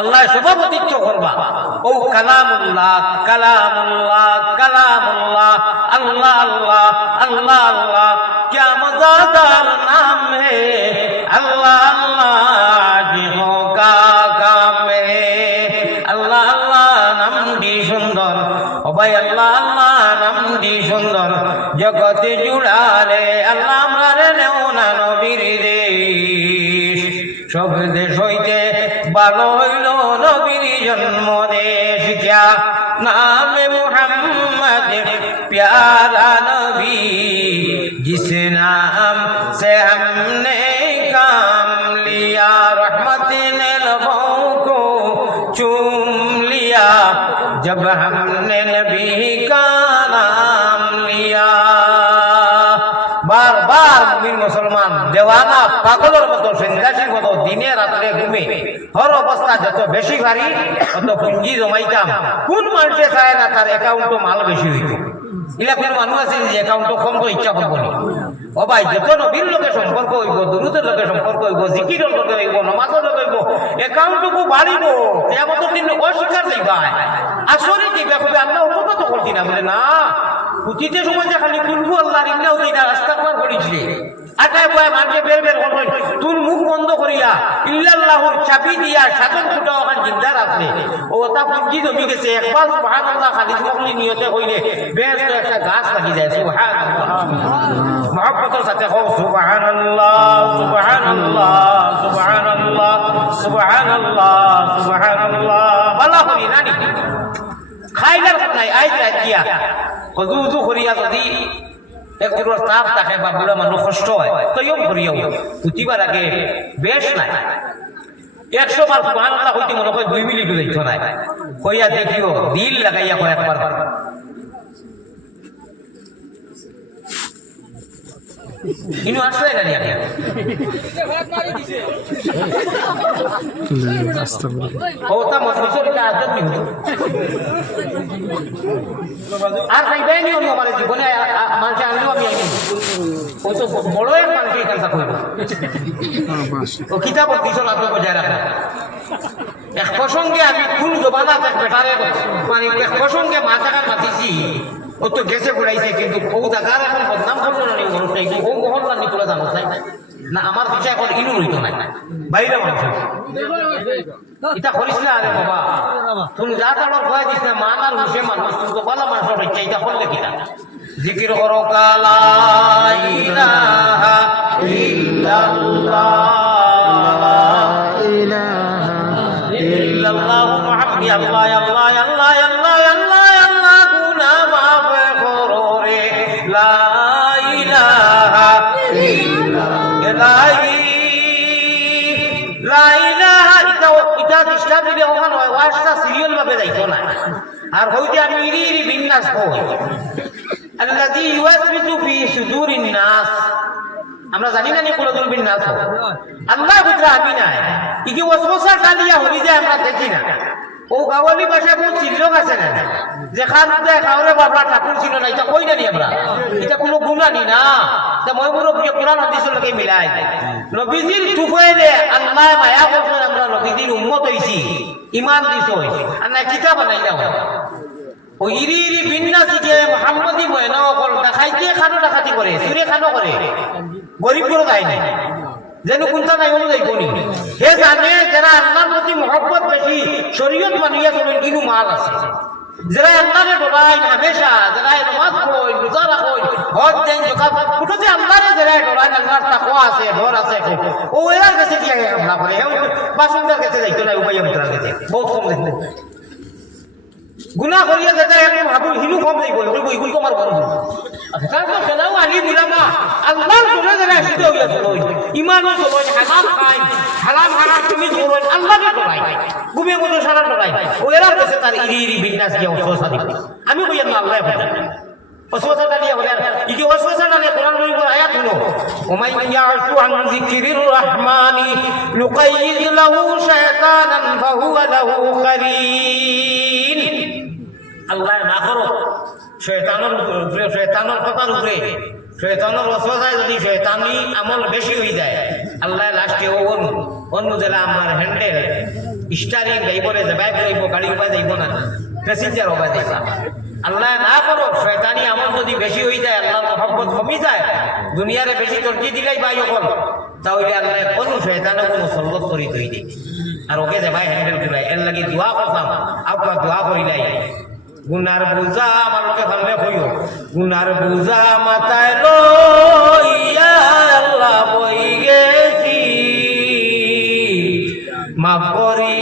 আল্লাহ সভাপতিত্ব করবা ও কালামুল্লাহ কালামুল্লাহ কালামুল্লাহ আল্লাহ আল্লাহ আল্লাহ আল্লাহ क्या मज़ेदार नाम है अल्लाह अल्लाह जिहो का काम है अल्लाह अल्लाह नाम दी सुंदर ओ भाई अल्लाह अल्लाह नाम दी सुंदर जगत जुड़ाले अल्लाह मारे नेওনা নবীর দেশ সব দেশ হইতে ভালো হইল নবীর জন্ম দেশ क्या नाम मुहम्मद प्यारा नबी जिस नाम से हमने काम लिया रहमत ने लबों को चूम लिया जब हमने नबी का नाम लिया পাগলের মতো সন্ন্যাসীর মতো দিনে রাত্রে ঘুমে হর অবস্থা যত বেশি ভারী তত পুঞ্জি জমাইতাম। কোন মানুষে চায় না তার অ্যাকাউন্টও মাল বেশি হইত? এলা কোনো মানুষ আছে যে অ্যাকাউন্টও কম তো ইচ্ছা করবো না? ও ভাই, যত নবীর লোকে সম্পর্ক হইব, দুরুদের লোকে সম্পর্ক হইব, জিকিরের লোকে হইব, নমাজের লোকে হইব, অ্যাকাউন্টটুকু বাড়িব। কেয়ামতের দিন অস্বীকার যাইবা, আসলে কি দেখবে আল্লাহ কত তো করছি না বলে না। উচিতে সময় যে খালি খুলবো আল্লাহর ইন্নাও দিই না, রাস্তা পার করেছিলে আটায় বয় মানুষে বের বের করবেন, তুই মুখ বন্ধ করিয়া ইল্লাল্লাহুর চাবি দিয়া সাধন ফুটা ওখান জিন্দা রাখলে ও তা পুঁজি জমি গেছে। একবার সুবহানাল্লাহ খালিদ মখলি নিয়তে কইলে বেশ তো একটা গাছ লাগি যায়। সুবহানাল্লাহ, মহব্বতের সাথে হোক সুবহানাল্লাহ, সুবহানাল্লাহ, সুবহানাল্লাহ, সুবহানাল্লাহ, সুবহানাল্লাহ। বালা করি নানি খাইলার নাই আইজ রাতিয়া হজু উজু করিয়া যদি একটু চাপ থাকে বা বুড়া মানুষ কষ্ট হয় তো ইয়ম করিয়াও উঠিবার আগে বেশ নাই 100 বার সুবহানাল্লাহ হইতে মনে হয় 2 মিনিট যাইতো না। কইয়া দেখিও দিল লাগাইয়া কয়েকবার ইনু আসলে না নিয়া ওটা মজলিসের একটা আদত নি আর যাইবাই নি অন্য আমার জীবনে মানুষ আনলেও আমি আইনি ও তো বড় এক মানুষ এই কাজটা করব। ও কিতাব কিশোর আদত বজায় রাখা এক প্রসঙ্গে আমি কোন জবানা এক বেটারে মানে এক প্রসঙ্গে মাথাটা মাতিছি ও তো গেছে ঘুরাইছে, কিন্তু ও জায়গার এখন বদনাম করলো না মানুষটা ও মহল্লা নি তোলা জানো চাই না আমার বিষয় এখন ইনু রইত নাই বাইরে মানুষ এটা করিস না। আরে বাবা তুমি যা তাড়র ভয় দিস না মান আর হুসে মানুষ তুমি তো ভালো মানুষ হইছে এটা করলে কিনা জিকির করো লা ইলাহা ইল্লাল্লাহ ইল্লাল্লাহ মুহাম্মাদি আল্লাহ আল্লাহ আল্লাহ আল্লাহ আল্লাহ আল্লাহ গুনাহ মাফ করো রে লা ইলাহা ইল্লাল্লাহ লা ইলাহা এটা ইসলাম দিলে ওখান হয় ওয়াজটা সিরিয়াল ভাবে যাইতো না। আর হইতে আমি ইরি বিন্যাস কই আল্লাযী ইউওয়াসবিতু ফি সুদুরিন নাস, আমরা জানি না নি কুলুল বিন্যাস আল্লাহ বুঝরা আমি নাই কি ওয়াসওয়াসা কালিয়া হই যায় আমরা দেখি না। ও গাওয়ালি ভাষায় বহুত চিল্লক আছে না যেখান থেকে কাউরে বাবা ঠাকুর ছিল না এটা কই না নি আমরা এটা কোনো গুণানি না। তা মই বড় কোরআন হাদিসের লগে মিলাই নবীজির তুফাইলে আল্লাহ মায়া করছেন আমরা নবীজির উম্মত হইছি ঈমান দিছই আর না কিতাব বানাইলা ও ইরি ইরি বিন্যাসিকে মুহাম্মদি ময়না কল দেখাইতে খানো ডাকাতি করে সুরে খানো করে গরিব করে যায় না যেন কোনটা নাই অনুযায়ী কোনি হে জানে যারা আল্লাহর প্রতি মহব্বত বেশি শরীয়ত মানিয়া চলেন কিন্তু মাল আছে যারা আল্লাহরে ডরাই হামেশা যারা নামাজ পড়ে রোজা রাখে হজ দেন যাকাত কুটতে আল্লাহরে যারা ডরাই আল্লাহর তাকওয়া আছে ডর আছে ও এর কাছে কি হামলা করে বাসুন্দার কাছে যাইতো না উপায় মন্ত্রার কাছে বহুত কম দেখতে গুনাহ করিয়া যেটা একদম ভাবু হিলু কম যাইব ওই তোমার বন্ধু তারপর সেটাও আলি বুলামা আল্লাহর জন্য যারা আসিতে হইয়া চলো ইমানও চলো হালাল খাই হালাল হারাম তুমি চলো আল্লাহকে ডরাই ঘুমে মতো সারা ডরাই ও এরা কাছে তার ইরি ইরি বিন্যাস গিয়া ওসওয়াসা দিবে। আমি কইয়া না আল্লাহ বুঝা ওসওয়াসাটা দিয়া বলে কি ওসওয়াসাটা নিয়ে কোরআন শরীফের আয়াত হলো ওমাই ইয়াশু আন যিকিরির রহমানি নুকাইয়িদ লাহু শায়তানান ফাহুয়া লাহু কারীন। আল্লাহ না করো শয়তানের উপরে শয়তানের কথার উপরে শয়তানের ওসওয়াসায় যদি শয়তানি আমল বেশি হয়ে যায় আল্লাহ লাস্টে অন্য জেলা আমার হ্যান্ডেল স্টারিং যাইবরে বাইক যাইব গাড়ি উপায় যাইব না প্যাসেঞ্জার উপায় যাইবা। আল্লাহ না করো শয়তানি আমল যদি বেশি হয়ে যায় আল্লাহর মহব্বত কমে যায় দুনিয়ারে বেশি তর্জি দিলাই বাই অকল তাহলে আল্লাহ কোন শয়তানে কোনো সর্বত করি তৈরি দিই আর ওকে যে ভাই হ্যান্ডেল করাই এর লাগে দোয়া করতাম আপনার দোয়া করিলাই গুনার বুঝা আমার লোকে ভাবলে কইও গুনার বুঝা মাথায় লইয়া আল্লাহ বই গেছি মাফ করি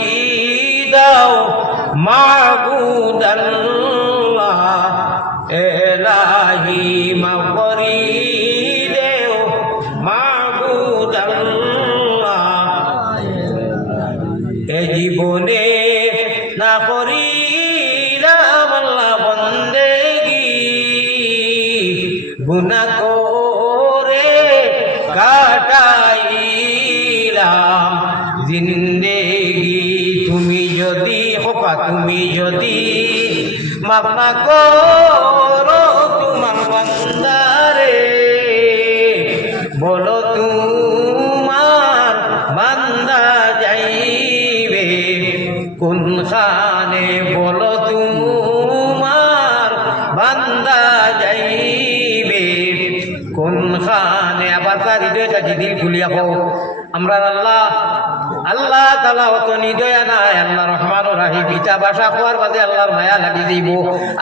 দাও মাবুদ আল্লাহ এলাহি মাফ করি দেও মাবুদ আল্লাহ এ জীবনে না করি গুনাহ করে কাটাই জিন্দেগি তুমি যদি হপা তুমি যদি মাফ না করো তোমার বান্দারে, বলো তোমার বান্দা যাইবে কোনখানে, বলো তোমার বান্দা যাইবে কোনখানে। আবার তার হৃদয়টা দিল খুলিয়া হোক আমরা আল্লাহ আল্লাহ তাআলা অত নিদয়া নাই, আল্লাহ রহমান ও রাহিম। ইটা ভাষা কোয়ার বাদে আল্লাহর মায়া লাগি যাইব,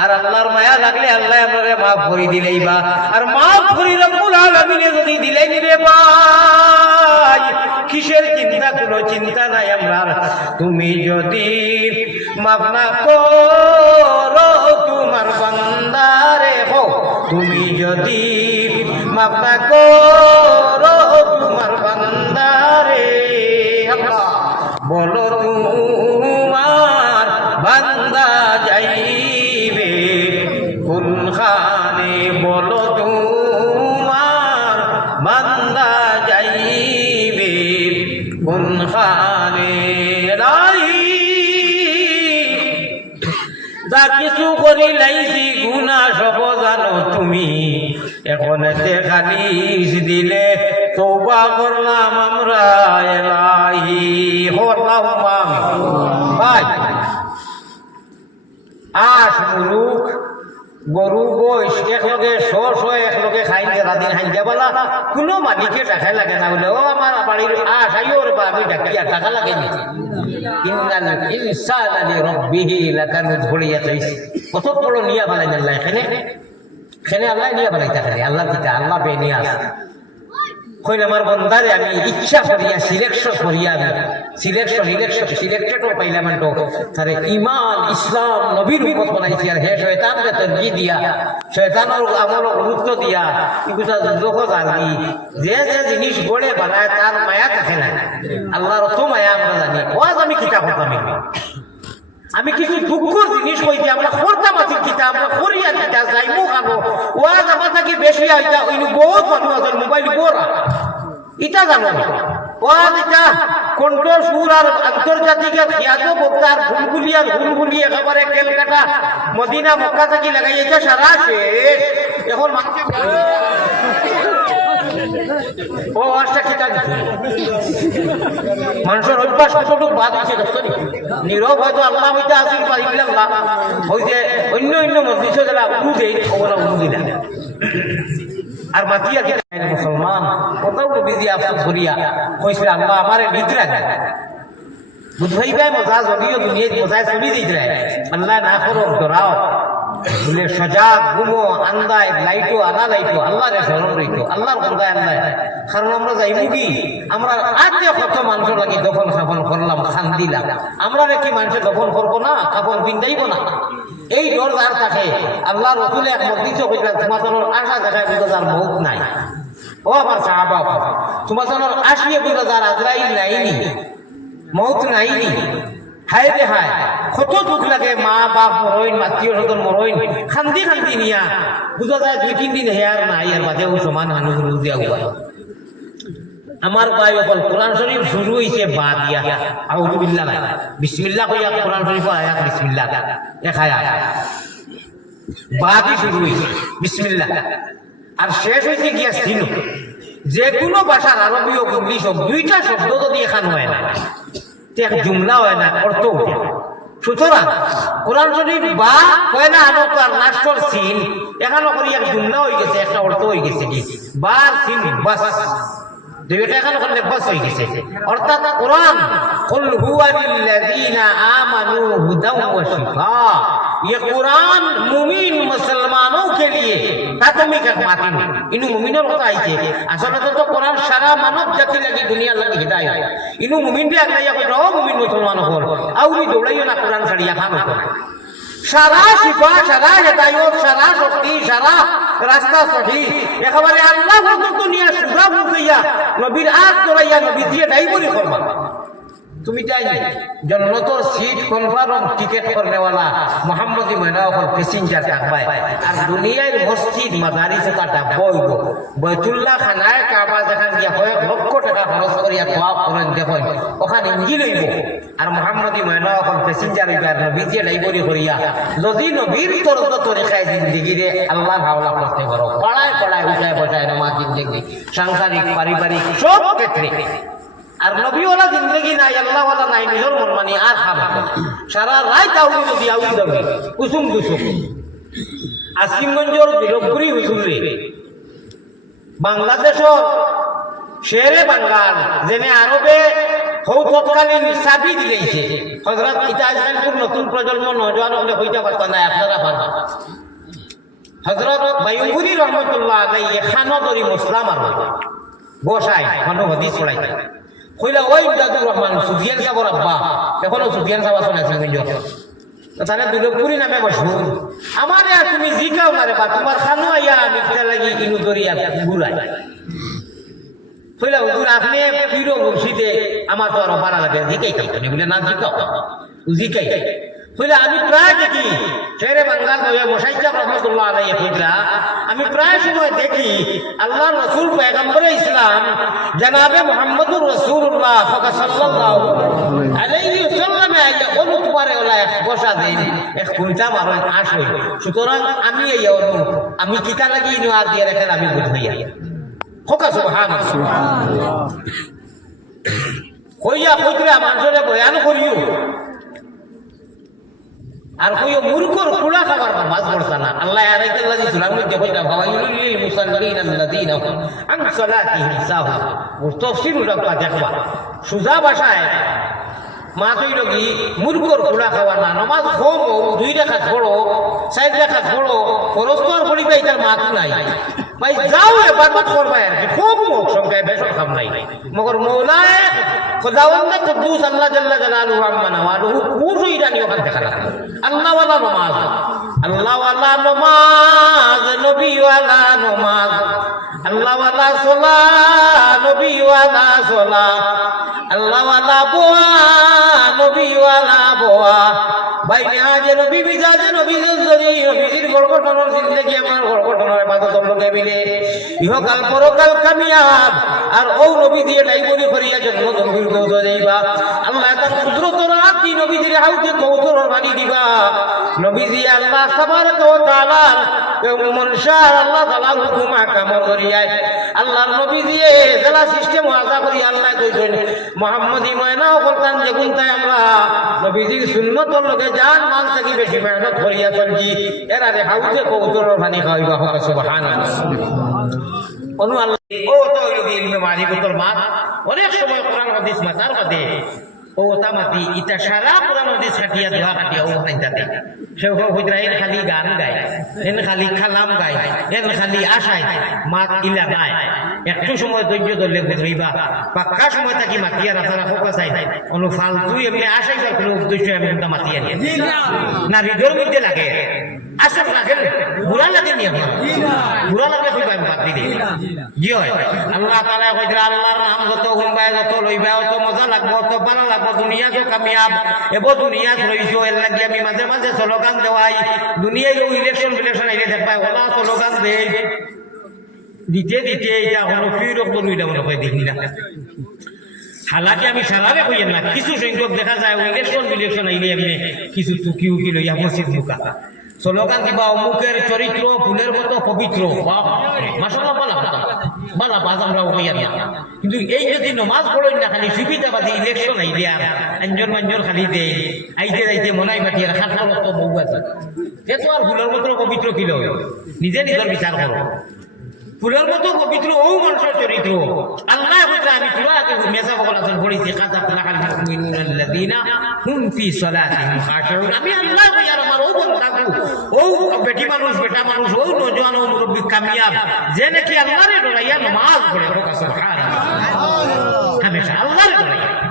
আর আল্লাহর মায়া লাগলে আল্লাহ আমারে মাফ করে দিলেইবা, আর মাফ করি রব্বুল আলামিনে যদি দিলেই দিবে ভাই কিসের চিন্তা, কোনো চিন্তা নাই আমার। তুমি যদি মাফ না করো তোমার বান্দারে হো, তুমি যদি মাফ না করো তোমার বান্দারে, বলো তোমার বান্দা যাইবে কোনখানে, বলো তোমার বান্দা যাইবে কোনখানে। যা কিছু করি লাইছি গুনা সব জানো তুমি, এখন খালিস দিলে তওবা করলাম আমরা এলাহি আল্লাহুম্মা ভাই। আশ মুলুক গরু গোশ একলগে শো একলগে খাইতে রাদিন খাইতে বলা কোনো মালিকে টাকা লাগে না বলে, ও আমার বাড়ির আশ আইও রে বা আমি ডাকিয়া টাকা লাগে নি। ইন্নাল ইনসানা লিরাব্বিহি লাকানুদ ভরিয়া তাইছি কত বড় নিয়া বানাইলেন আল্লাহ এখানে, এখানে আল্লাহ নিয়া বানাইতে পারে। আল্লাহ দিতা আল্লাহ বেনিয়া কইলে আমার বন্দারে আমি ইচ্ছা করিয়া সিলেকশন করিয়া আমি সিলেক্টেডও পাইলাম তো তারে ইমান ইসলাম নবীর উপর বানাইছি, আর হে শয়তানকে তরজি দিয়া শয়তানের আমল গুরুত্ব দিয়া এগুলা লোক জানি যে যে জিনিস গড়ে বানায় তার মায়া থাকে না, আল্লাহর অত মায়া আমরা জানি। ওয়াজ আমি কিতাব হতাম, আমি কিছু দুঃখ জিনিস কইছি আমরা করতাম আছি কিতাব আমরা করিয়া কিতাব যাইমু খাবো। ওয়াজ আমার থাকি বেশি আইতা ওইনু বহুত মানুষ আছে মোবাইল পড়া ইটা জানো ওয়াজ ইটা কণ্ঠ সুর আর আন্তর্জাতিক খ্যাত বক্তার ভুলগুলি একেবারে কেলকাটা মদিনা মক্কা থাকি লাগাই এটা সারা শেষ। এখন ও আজটা কিতা মানুষের অভ্যাস কতটুকু বাদ আছে নীরব হয়তো আল্লাহ হইতে আসিল পারিলাম না হইতে অন্য অন্য মসজিদ যারা উড়ু দেয় ওরা উড়ু দিলা আর মাতিয়া কি মুসলমান কোথাও বিজি আফসোস করিয়া কইছিল আল্লাহ আমারে নিদ্রা দেয় বুঝাইবে মজা যদিও দুনিয়ায় মজায় চলি দিতে আল্লাহ না করো ডরাও বলে সজাগ ঘুমো আন্দায় লাইটো আদা লাইটো আল্লাহরে স্মরণ রইতো আল্লাহর বন্দায় আল্লাহ। কারণ আমরা যাইব কি আমরা আজ কত মানুষ লাগি দফন খাফন করলাম খান দিলাম, আমরা কি মানুষের দফন করবো না কাপড় পিন্ধাইব না এই ডর যার থাকে আল্লাহর রসুলে এক মসজিদ কইরা তোমার আশা দেখায় বুঝা যার মৌত নাই। ও আমার সাহাবা তোমার আসিয়ে বুঝা যার আজরাইল নাইনি মৌত নাইনি। হায় রে হায় কত দুঃখ লাগে, মা বাপ মরইন আত্মীয় স্বজন মরইন খান্দি খান্দি নিয়া বুঝা যায় 2-3 দিন হেয়ার নাই আর বাদে ও সমান মানুষ দিয়া উপায়। আমার ভাই অকল কোরআন শরীফ শুরু হয়েছে বা দিয়া আউযু বিল্লাহ বিসমিল্লাহ কইয়া কোরআন শরীফ আয়াত বিসমিল্লাহ এক আয়াত বাদি শুরু হয়েছে বিসমিল্লাহ আর শেষ হয়েছে গিয়া সিনু। যে কোনো ভাষার আরবি ও ইংলিশ হোক দুইটা শব্দ যদি এখান হয় না এক জুমলা হয় না অর্থ উঠে। সুতরাং কোরআন শরীফ বা হয় না আনক আর লাস্টর সিন এখানে করি এক জুমলা হয়ে গেছে একটা অর্থ হয়ে গেছে কি বার সিন বাস দুইটা এখানে করলে বাস হয়ে গেছে। অর্থাৎ কোরআন কুল হুয়া লিল্লাযিনা আমানু হুদাও ওয়া শিফা, ये कुरान मुमिन मुसलमानों के लिए प्राथमिक एक माध्यम इनु मुमिनों होता है कि असल तो कुरान सारा मानव जाति लगी दुनिया लगी हिदायत इनु मुमिन भी अगला या कोई मुमिन मुसलमानों को आउरी दौड़ाइयो ना कुरान सड़िया खान को सारा शिफा सारा हिदायत सारा शक्ति सारा रास्ता सही একেবারে আল্লাহ তো দুনিয়া সুজা হইয়া নবীর আত দৌড়াইয়া নবী দিয়ে দাই বলি করবা তুমি যাই জন্নতর সিট কনফার্ম টিকেট করনেওয়ালা মোহাম্মদী ময়না হল প্যাসেঞ্জার থাকবাই আর দুনিয়ার মসজিদ মাদারিস কাটা বইব বৈতুল্লাহ খানায় কাবা যেখান গিয়া কয়েক লক্ষ টাকা খরচ করিয়া তোয়াব করেন দেখেন ওখানে ইঞ্জিল হইব আর মোহাম্মদী ময়না হল প্যাসেঞ্জার হইবার নবীজি ডাইবরি করিয়া যদি নবীর তরত তরিকায় জিন্দিগিরে আল্লাহ হাওলা করতে পারো পড়ায় পড়ায় উঠায় বসায় নমাজ জিন্দিগি সাংসারিক পারিবারিক সব ক্ষেত্রে আর নবীওয়ালা জিন্দগি নাই আল্লাহওয়ালা নাই নিজের মন মানি আর খাবে সারা রায় তাউলি নদী আউলি যাবে কুসুম কুসুম আসিমগঞ্জর বীরপুরি হুজুরে বাংলাদেশর শেরে বাঙ্গাল যেনে আরবে হৌ তৎকালীন চাবি দিলেছে হজরত ইতা আজকালপুর নতুন প্রজন্ম নজওয়ান হলে হইতে পারত না আপনারা পারবা হজরত বায়ুপুরি রহমতুল্লাহ আলাই এখানো দরি মুসলাম আর বসায় কোনো হদিস ছড়াইতে কইলা ওই দাদুর রহমান সুফিয়ান সাহর আব্বা এখনো সুফিয়ান সাহা শোনাছেন তাহলে দুর্গপুরি নামে বসবো আমার আর তুমি জিকাও না রে বা তোমার খানো আইয়া আমি খেলা লাগি ইনু দরিয়া ঘুরাই কইলা হুজুর আপনি পিরো মুর্শিদে আমার তো আরো ভাড়া লাগে জিকাই খাইতেন বলে না জিকাও জিকাই কইলা আমি প্রায় দেখি শেরে বাঙ্গাল হইয়া মশাইজা রহমতুল্লাহ আলাইহি কইলা আমি প্রায় সময় দেখি আল্লাহর রাসূল পয়গম্বরে ইসলাম জনাবে মুহাম্মদুর রাসূলুল্লাহ সাল্লাল্লাহু আলাইহি ওয়াসাল্লাম আইয়া অনুত পারে ওলা বসা দেন এক কুলটা মারো আসে সুতরাং আমি এই আমি কিতা লাগি ইনো আর দিয়ে রাখেন আমি বুঝাইয়া হোকা সুবহানাল্লাহ কইয়া কইরা মানুষরে বয়ান করিও আর কইও মূর্খর কুড়া খাবার নামাজ পড়তা না আল্লাহ আরাইতাল্লাযী সূরার মধ্যে কইতা ফাওয়াইলুল লিল মুসাল্লিন আল্লাযীনা হুম আন সালাতিহিম সাহুন মুস্তাফসিরুল রাব্বা দেখবা সুজা ভাষায় মা কইল কি মূর্খর কুড়া খাবার না নামাজ কম দুই রাকাত পড়ো চার রাকাত পড়ো ফরজ তো আর পড়িবা এটার মাত নাই ভাই যাও ইবাদত করবা আর কি খুব মুখ সংখ্যায় বেশ কাম নাই মগর মওলায়ে খুদাওয়ান্দ কুদ্দুস আল্লাহ জাল্লা জালালুহু আম্মা নাওয়ালুহু কুরু ইরানি ওখান দেখা লাগে আল্লাহ ওয়ালা নামাজ আল্লাহ ওয়ালা নামাজ নবী ওয়ালা নামাজ আল্লাহ ওয়ালা সালাত নবী ওয়ালা সালাত আল্লাহ ওয়ালা বোয়া নবী ওয়ালা বোয়া বাইরে আজে নবী বিজাজে নবী জরি নবীর গড়গড়নের জিন্দেগি আমার গড়গড়নের ইবাদত লগে মিলে ইহকাল পরকাল কামিয়াব আর ও নবী দিয়ে লাইবরি করিয়া জন্ম জন্মের কৌত যাইবা আল্লাহ তার কুদরতর আতি নবী দিয়ে হাউতে কৌতর বানি দিবা নবী দিয়ে আল্লাহ তাবারক ওয়া তাআলা মনশার আল্লাহ তাআলার হুকুম কামল করিয়া আল্লাহর নবী দিয়ে জেলা সিস্টেম ওয়াজা করি আল্লাহ কইছেন মুহাম্মদী ময়নাও বলতাম যে কোনটায় আমরা নবীজির সুন্নতর লগে জান মাল থাকি বেশি মেহনত করিয়া চলছি এরা রে হাউতে কৌতর বানি খাইবা সুবহানাল্লাহ অনু আল্লাহ ও তো হইল কি ইলমে মারিফতের মাত অনেক সময় কোরআন হাদিস মাতার বাদে ও তামাতি ইটা সারা কোরআন হাদিস কাটিয়া দোয়া কাটিয়া ও তাইতাতে সেও হইতরা এর খালি গান গায় এর খালি কালাম গায় এর খালি আশায় মাত ইলা নাই একটু সময় ধৈর্য ধরলে বুঝইবা পাক্কা সময় থাকি মাতিয়া রাখারা ফোকা চাই অনু ফালতু এমনি আশাইবার কোনো উদ্দেশ্য আমি মাতিয়া নিয়ে না হৃদয়ের মধ্যে লাগে আসল লাগে বুড়া লাগে নি আপনার বুড়া লাগে কইবা আমি বাদ দিই জি হয় আল্লাহ তাআলা কইরা আল্লাহর নাম যত গুনবাই যত লইবা তত মজা লাগবো তত ভালো লাগবো দুনিয়া তো কামিয়াব এবো দুনিয়া রইছো এর লাগি আমি মাঝে মাঝে স্লোগান দেওয়াই দুনিয়ায় ইলেকশন আইলে দেখবা ওলা স্লোগান দেই দিতে দিতে এটা হলো ফিরক বলুইলা মনে হয় দেখি না হালাকি আমি সারাবে কইেন না কিছু সংখ্যক দেখা যায় ইলেকশন আইলে এমনি কিছু টুকি উকি লইয়া মসজিদ মুকা স্লোগান দিবা অমুকের চরিত্র ফুলের মতো পবিত্র মাশাআল্লাহ বালা বাজ আমরা কইয়া না কিন্তু এই যদি নামাজ পড়ই না খালি সুবিধাবাদী ইলেকশন আইলে আঞ্জন মাঞ্জন খালি দেই আইতে যাইতে মনাই মাটি আর খাট মতো বউ আছে যে তো আর ফুলের মতো পবিত্র কি লয় নিজে নিজের বিচার করো ফুলের মতো পবিত্র ও মানুষের চরিত্র আল্লাহ কইরা আমি তোমাকে মেসা বলা আছেন পড়িছি কাযাব লাকাল মুমিনুনাল্লাযিনা হুম ফি সালাতিহিম খাশিউন আমি আল্লাহ কইরা আমার ও বন্দাগু ও বেটি মানুষ বেটা মানুষ ও নওজোয়ান ও মুরব্বি কামিয়াব যে নাকি আল্লাহরে ডরাইয়া নামাজ পড়ে সুবহানাল্লাহ হামেশা আল্লাহরে ডরাইয়া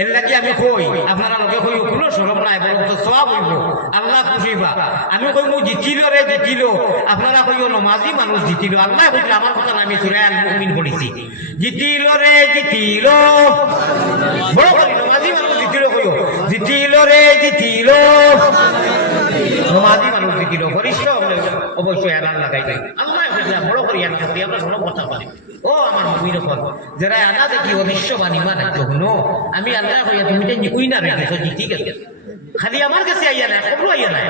এর লাগি আমি কই আপনারা লোকে কই কোনো শরম নাই বরং তো সওয়াব হইব আল্লাহ খুশিবা আমি কই মু জিতিল আপনারা কইও নমাজি মানুষ জিতিল আল্লাহ কইরা আমার কথা আমি সূরা আল মুমিন পড়িছি জিতিল রে জিতিল বড় করে জিতিল রে জিতিল সমাধি মানুষ জিতিল বরিষ্ঠ অবশ্যই আনার লাগাইবে আল্লাহ বড় করি আনা করি আমরা কোনো কথা পারি ও আমার মুমিন হল যারা আনা দেখি অদৃশ্যবান ইমান আছে শুনো আমি আল্লাহ কইয়া তুমি তো উইনার হয়ে গেছো জিতি গেছে খালি আমার কাছে আইয়া না খবর আইয়া না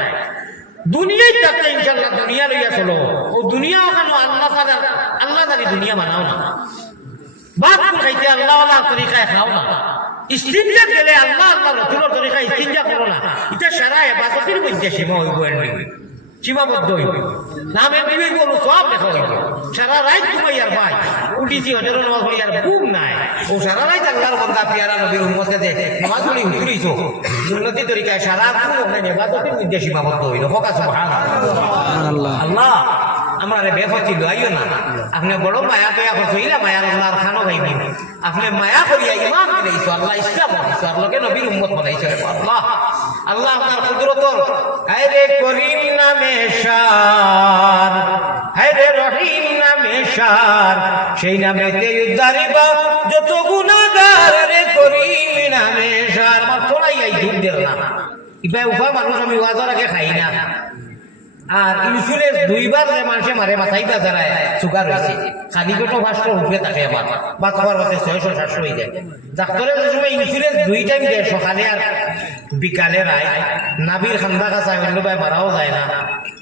দুনিয়ায় থাকলে ইনশাল্লাহ দুনিয়া লইয়া চলো ও দুনিয়া ওখানে আল্লাহ জানি দুনিয়া মানাও না বাদ খাইতে আল্লাহ আল্লাহ তরিকায় খাও না ইস্তিনজা গেলে আল্লাহ আল্লাহ রসুলের তরিকায় ইস্তিনজা করো না এটা সারা এবাদতের মধ্যে সীমা হইব সীমাবদ্ধ হইব নামে বিবেক বলো সব লেখা হইব সারা রাত ঘুমাইয়ার ভাই উঠিছি হজরের নামাজ পড়িয়ার ঘুম নাই ও সারা রাত আল্লাহর বান্দা পিয়ারা নবীর উম্মতকে যে নামাজ পড়ি উঠলিছো সুন্নতি তরিকায় সারা ঘুম ওখানে এবাদতের মধ্যে সীমাবদ্ধ হইল ফোকাস সুবহানাল্লাহ আল্লাহ আমরা বেফতি লইও না আপনি বড় মায়া দয়া করছো ইলা মায়া আল্লাহর খানো গাইবি আপনি মায়া করিয়া ইমান দিয়েছো আল্লাহ ইসলাম দিয়েছো আল্লাহকে নবীর উম্মত বানাইছো আল্লাহ আল্লাহ আপনার কুদরতর হায়রে করিম নামে শান হায়রে রহিম নামে শান সেই নামেতে উদ্ধারিবা যত গুনাহগার রে করিম নামে শান আমার তোলাই এই দুধের নাম ইবা উফা মানুষ আমি ওয়াজর আগে খাই না আর ইনসুলিন দুইবার যে মানুষে মারে মাথাইটা দাঁড়ায় সুগার হয়েছে খালি পেটো ফাস্টর উঠে থাকে আমার বা খাবার মধ্যে 600-700 হয়ে যায় ডাক্তারের যে সময় ইনসুলিন 2 টাইম দেয় সকালে আর বিকালে রায় নাবির খান্দা কাছে অন্য ভাই মারাও যায় না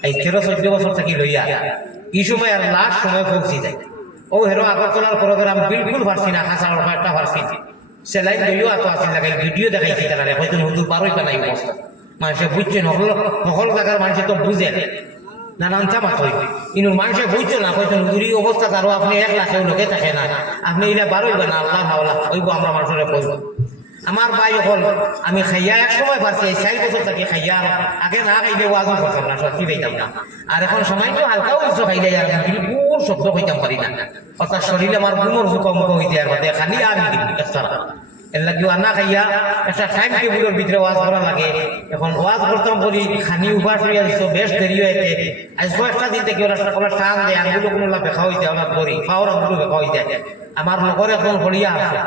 এই 13-14 বছর থাকি লইয়া এই সময় আর লাস্ট সময় পৌঁছি যায় ও হেরো আগরতলার প্রোগ্রাম বিলকুল পারছি না খাসা একটা পারছি সেলাই লইও এত আসিল লাগে ভিডিও দেখাইছি তারা হয়তো হুজুর বারোই বানাই অবস্থা মানুষে বুঝছে নকল জায়গার মানুষে তো বুঝে নানান চামাক হইবে কিন্তু মানুষে বুঝছে না হয়তো হুজুরি অবস্থা তারও আপনি 1 লাখেও লোকে থাকে না আপনি এটা বারোইবে না আল্লাহ হাওলা হইব আমরা মানুষের কইব আমার ভাই হল আমি খাইয়া এক সময় পারছি 4 বছর থাকি খাইয়া আগে না খাইলে ওয়াজও করতাম না সত্যি পাইতাম না আর এখন সময় তো হালকাও উচ্চ খাইলে আর বিলকুল শব্দ হইতাম পারি না অর্থাৎ শরীরে আমার গুমর ভূকম্প হইতে আর মধ্যে খালি আমি একটা এর লাগে আনা খাইয়া একটা টাইম টেবিলের ভিতরে ওয়াজ করা লাগে এখন ওয়াজ করতাম বলি খানি উপাস হইয়া দিচ্ছ বেশ দেরি হয়েছে আজ কয়েকটা দিন থেকে ওরা সকলে টান দেয় আঙ্গুলো কোনো বেখা হইতে ওনার করি খাওয়ার আঙ্গুলো বেখা হইতে আমার লগর এখন হলিয়া আছে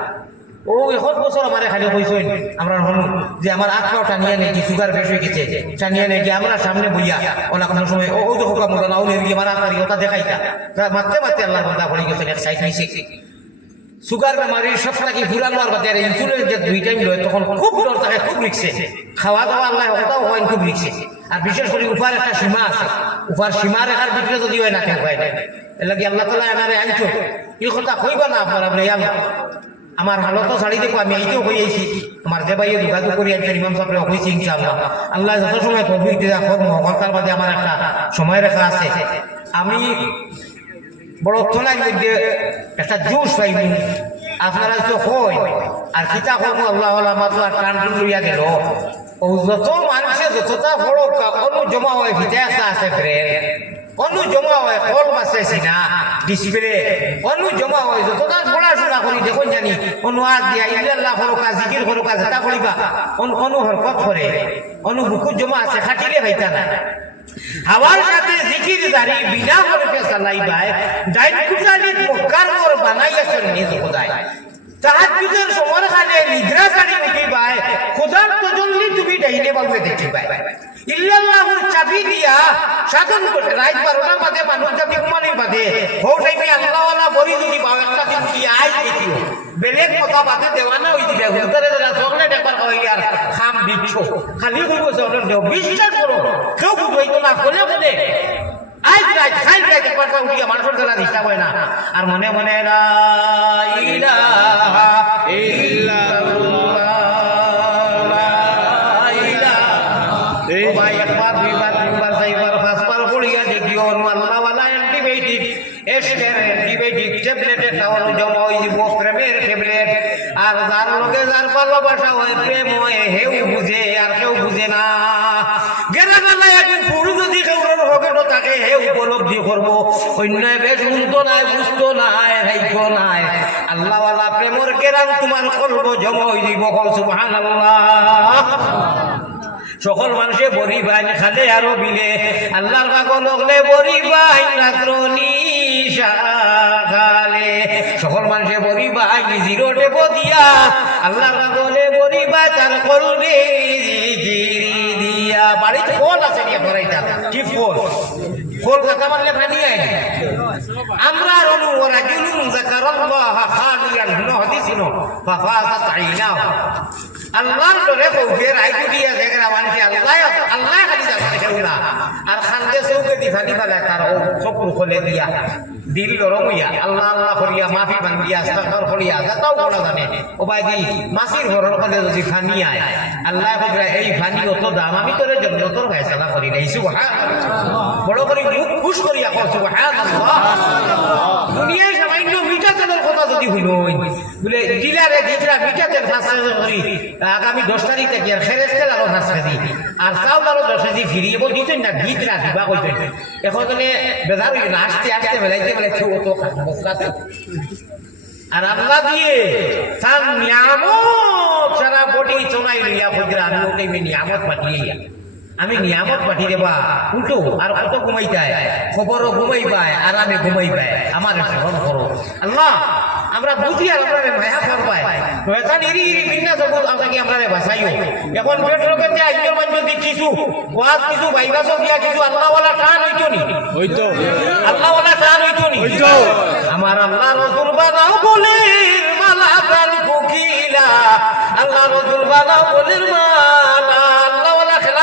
ও 1 বছর আমার খালি কইছেন আমরা হনু যে আমার আঁকড়াও টানিয়ে নেই সুগার বেশি হয়ে গেছে টানিয়ে নেই আমরা সামনে বইয়া ওলা কোনো সময় ও তো হুকাম হলো না ও নেই আমার আঁকড়ি ওটা দেখাইতা মারতে মারতে আল্লাহ বান্দা পড়ে গেছেন এক সাইড মিশে সুগার বেমারির সব নাকি ফুরানোর বাদে ইনসুলিন যে 2 টাইম লয় তখন খুব ডর থাকে খুব রিক্সে খাওয়া দাওয়া আল্লাহ ওটাও হয় খুব রিক্সে আর বিশেষ করে উপার একটা সীমা আছে উপার সীমা রেখার ভিতরে যদি হয় না কেউ হয় না এর লাগে আল্লাহ তাআলা আমারে আনছো এই কথা কইবা না আপনার আপনি আমার হালতো ছাড়ি দেখো আমি এইটাও হয়ে আইছি আমার যে ভাইয়ে যোগাযোগ করি আনছেন ইমাম সাহেব হয়েছে ইনশাআল্লাহ আল্লাহ যত সময় তৌফিক দিয়ে হোক মহকার বাদে আমার একটা সময় রেখা আছে আমি বড় তোলার মধ্যে একটা জোশ পাইনি আপনারা তো হয় আর কিতা কর্ম আল্লাহ আমার তো আর টান লইয়া গেল ও যত মানুষে যতটা বড় অনু জমা হয় ভিতরে একটা আছে ব্রেন অনু জমা হয় কল আছে সিনা ডিসপ্লে অনু জমা হয় যতটা পড়াশোনা করি দেখুন জানি অনু আজ দিয়া ইল্লাল্লাহ হরকা জিকির হরকা যেটা করিবা অনু হরকত করে অনু বুকু জমা আছে খাটিলে হইতা না হাওয়ার সাথে জিকির দাঁড়ি বিনা হরকে চালাইবায় ডাইন কুজালি মক্কার মোর বানাইয়াছেন নিজ খোদায় তাহাজ্জুদের সময় খানে নিদ্রা সারি উঠিবায় খোদার তজল্লি তুমি ডাইনে বাউলে দেখিবায় ইল্লাল্লাহুর চাবি দিয়া সাধন করে রাত 12টার বাদে মানুষ চাবি ঘুমানোর বাদে হো টাইমে আল্লাহওয়ালা বলি যদি বাউ একটা দিন কি আই দেখিও বেলেগ কথা বাদে দেওয়ানা হই দিবে হুজুরে যারা চকলেট একবার কই আর খাম বিচ্ছ খালি হইব চকলেট দেও বিশ্বাস করো কেউ বুঝইতো না বলে বলে আজ রাত খাই রাত একবার উঠিয়া মানুষের দ্বারা ডিস্টার্ব হয় না আর মনে মনে লা ইলাহা ইল্লাল্লাহ লা ইলাহা ও ভাই একবার দুইবার তিনবার চারবার পাঁচবার পড়িয়া দেখিও আল্লাহওয়ালা অ্যান্টিবায়োটিক এসের অ্যান্টিবায়োটিক ট্যাবলেটে খাওয়ানো জমা হয়ে দিব প্রেমের ট্যাবলেট আর যার লগে যার ভালোবাসা হয় প্রেম হয় হেউ বুঝে আর কেউ বুঝে না গেরানালায় একদিন পুরো যদি কেউ ভগত তাকে হে উপলব্ধি করবো অন্য বেশ শুনতো নাই বুঝতো নাই রাইতো নাই আল্লাহওয়ালা প্রেমর কেরাম তোমার করব জমা হয়ে দিব সুবহানাল্লাহ সকল মানুষে বরি বাইন খালে আরো বিলে আল্লাহর পাগল হলে বরি বাইন রাত্র নিশা সালে সকল মানুষে বলিবা জিরো টেপ দিয়া আল্লাহর বলে বলিবা তার কলবে জিগিরি দিয়া বাড়িতে ফল আছে দিয়া ভরাইতা কি ফল ফল কথা মানলে পানি আইনি আমরা রনু রাজুলুন যাকারাল্লাহ খালিয়ান হুনো হাদিসিনো ফাফাজাত আইনাহু আল্লাহর ডরে কৌফের আইকু দিয়া দেখরা মানছে আল্লাহ খালি জানে কেউনা আর খান্দে চৌকে দি ফানি ফেলায় তার চকুর খোলে দিয়া দিল গরম হইয়া আল্লাহ আল্লাহ করিয়া মাফি ভাঙ্গিয়া আস্তাগফার করিয়া যাতাও পড়া জানে ও ভাই দি মাসির ঘরের কাছে যদি ফানি আয় আল্লাহ বলে এই ফানি অত দাম আমি তোর জন্য তোর ফয়সালা করি নাই সুবহানাল্লাহ বড় করে মুখ খুশ করিয়া কর সুবহানাল্লাহ দুনিয়ায় সামান্য মিঠা তেলের কথা যদি হইল বলে ডিলারে দিতরা মিঠা তেল ফাঁসা করি আগামী 10 তারিখ থেকে আর খেরেস্তের আরো ফাঁসা দিই আর চাউল আরো 10 কেজি ফিরিয়ে বল দিতেন না ভিতরা দিবা কইতেন এখন মানে বেজার হইল না আসতে আসতে বেলাইতে বেলাইতে ও তো খাতে আর আল্লাহ দিয়ে তার নিয়ামত সারা বডি চোনাই লইয়া কইরা আমি ওকে নিয়ামত পাঠিয়ে আমি নিয়ামত পাঠি দেবা উল্টো আর কত ঘুমাইতায় খবরও ঘুমাইবাই আরামে ঘুমাইবাই আমার স্মরণ করো আল্লাহ আমরা বুঝি আর আমরা মায়া করবাই শয়তান ইরি ইরি বিন্না জগৎ আমাকে আমরা বাঁচাইও এখন পেট রোগেতে আইজর মানজ দিছিছু ওয়াজ কিছু বাইবা সব দিয়া কিছু আল্লাহ ওয়ালা টান হইতো আল্লাহ ওয়ালা টান হইতো আমার আল্লাহ রাসূল বানাও বলের মালা প্রাণ কোকিলা আল্লাহ রাসূল বানাও বলের মালা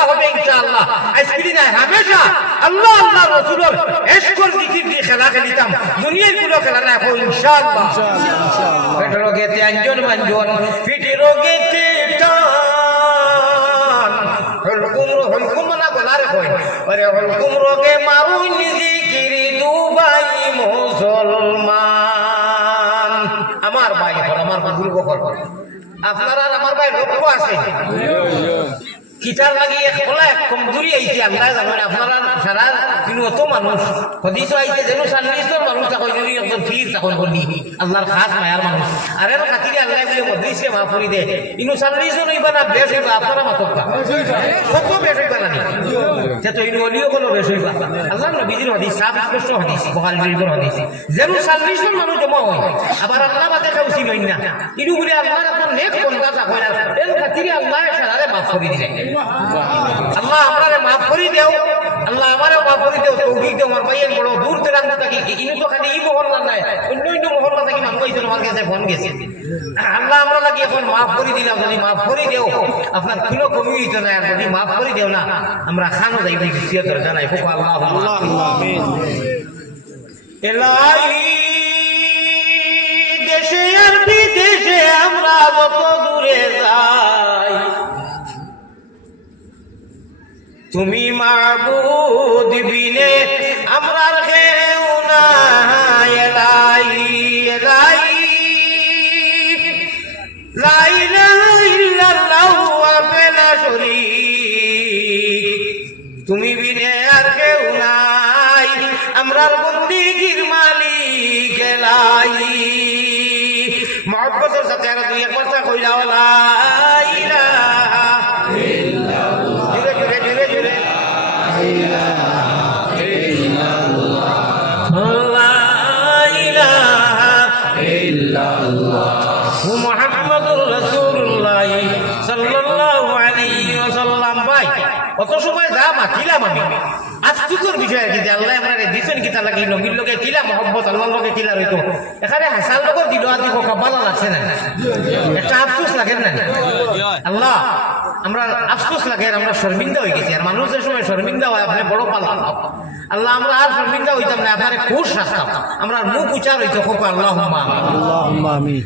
হবে ইনশাআল্লাহ আজকে না হামেশা আল্লাহ আল্লাহ রাসূলের ইশকর জিকির দিয়ে খেলা খেলিতাম দুনিয়ার কোনো খেলা না কো ইনশাআল্লাহ পেট রোগেতে আঞ্জন মানজন পিঠে রোগেতে টান হলকুম না গলার কই আরে হলকুম রোগে মারুন জিকির দুবাই মুসলমান আমার ভাই আমার বুজুর্গ আপনারা আমার ভাই লক্ষ্য আছে কিতার লাগিয়ে খোলা কমজোরি আইছে আল্লাহ জানেন আপনারা সারা দিন অত মানুষ হদিস আইছে যেন 40 মানুষ তখন একজন ফির তখন বলি আল্লাহর খাস মায়ার মানুষ আর এর খাতিরে আল্লাহ বলে মদরিসে মাফ করে দে ইনু 40 জন হইবা না বেশ হইবা আপনারা মাতকা কত বেশ হইবা না সে তো ইনু ওলিও কোনো বেশ হইবা আল্লাহর নবীর হাদিস সাফ স্পষ্ট হাদিস বুখারী শরীফের হাদিস যেন 40 জন মানুষ জমা হয় আবার আল্লাহ বাদে কেউ চিনই না ইনু বলে আল্লাহর কোন নেক বন্দা থাকে না এর খাতিরে আল্লাহ সারারে মাফ করে দিলেন আল্লাহ আমারে মাফ করে দেও আল্লাহ আমারে মাফ করে দেও তৌফিক দেও আমার ভাইয়ের বড় দূর তেরান্ত থাকি ইনি তো খালি ই মহল্লা নাই অন্য মহল্লা থেকে মানুষ কইছে আমার কাছে ফোন গেছে আল্লাহ আমরা লাগি এখন মাফ করে দিলাম যদি মাফ করে দেও আপনার কোনো কমি হইতো না যদি মাফ করে দেও না আমরা খানো যাইব কিসিয়া করে জানাই ফুক আল্লাহ আমিন ইলাহি দেশে আর বিদেশে আমরা যত দূরে যাই তুমি মাবুদ বিনে আমরার কেউ নাই এলাই এলাই লা ইলাহা ইল্লাল্লাহু ওয়াহদাহু শরীক তুমি বিনে আর কেউ নাই আমরার বন্দেগীর মালিক এলাই মুহাব্বতের সাথে আর দুই একবার তা কইলা লা ইলাহা ইল্লাল্লাহ মুহাম্মাদুর রাসূলুল্লাহ সাল্লাল্লাহু আলাইহি ওয়াসাল্লাম ভাই অত সময় যা মাতিলাম আমি আফসোসের বিষয় কি যে আল্লাহ আমারে দিছেন কি তা লাগি নবীর লোকে কিলা মহব্বত আল্লাহর লোকে কিলা রইতো এখানে হাসান লোক দিল আদি ভালো লাগছে না একটা আফসোস লাগে না আল্লাহ আমরা আফসোস লাগে আমরা শর্মিন্দা হয়ে গেছি আর মানুষের সময় শর্মিন্দা হয় আপনি বড় পাল্লা আল্লাহ আমরা আর শর্মিন্দা হইতাম না আপনারে খুশ রাখতাম আমরা মুখ উচ্চার হইতো আল্লাহুম্মা আমিন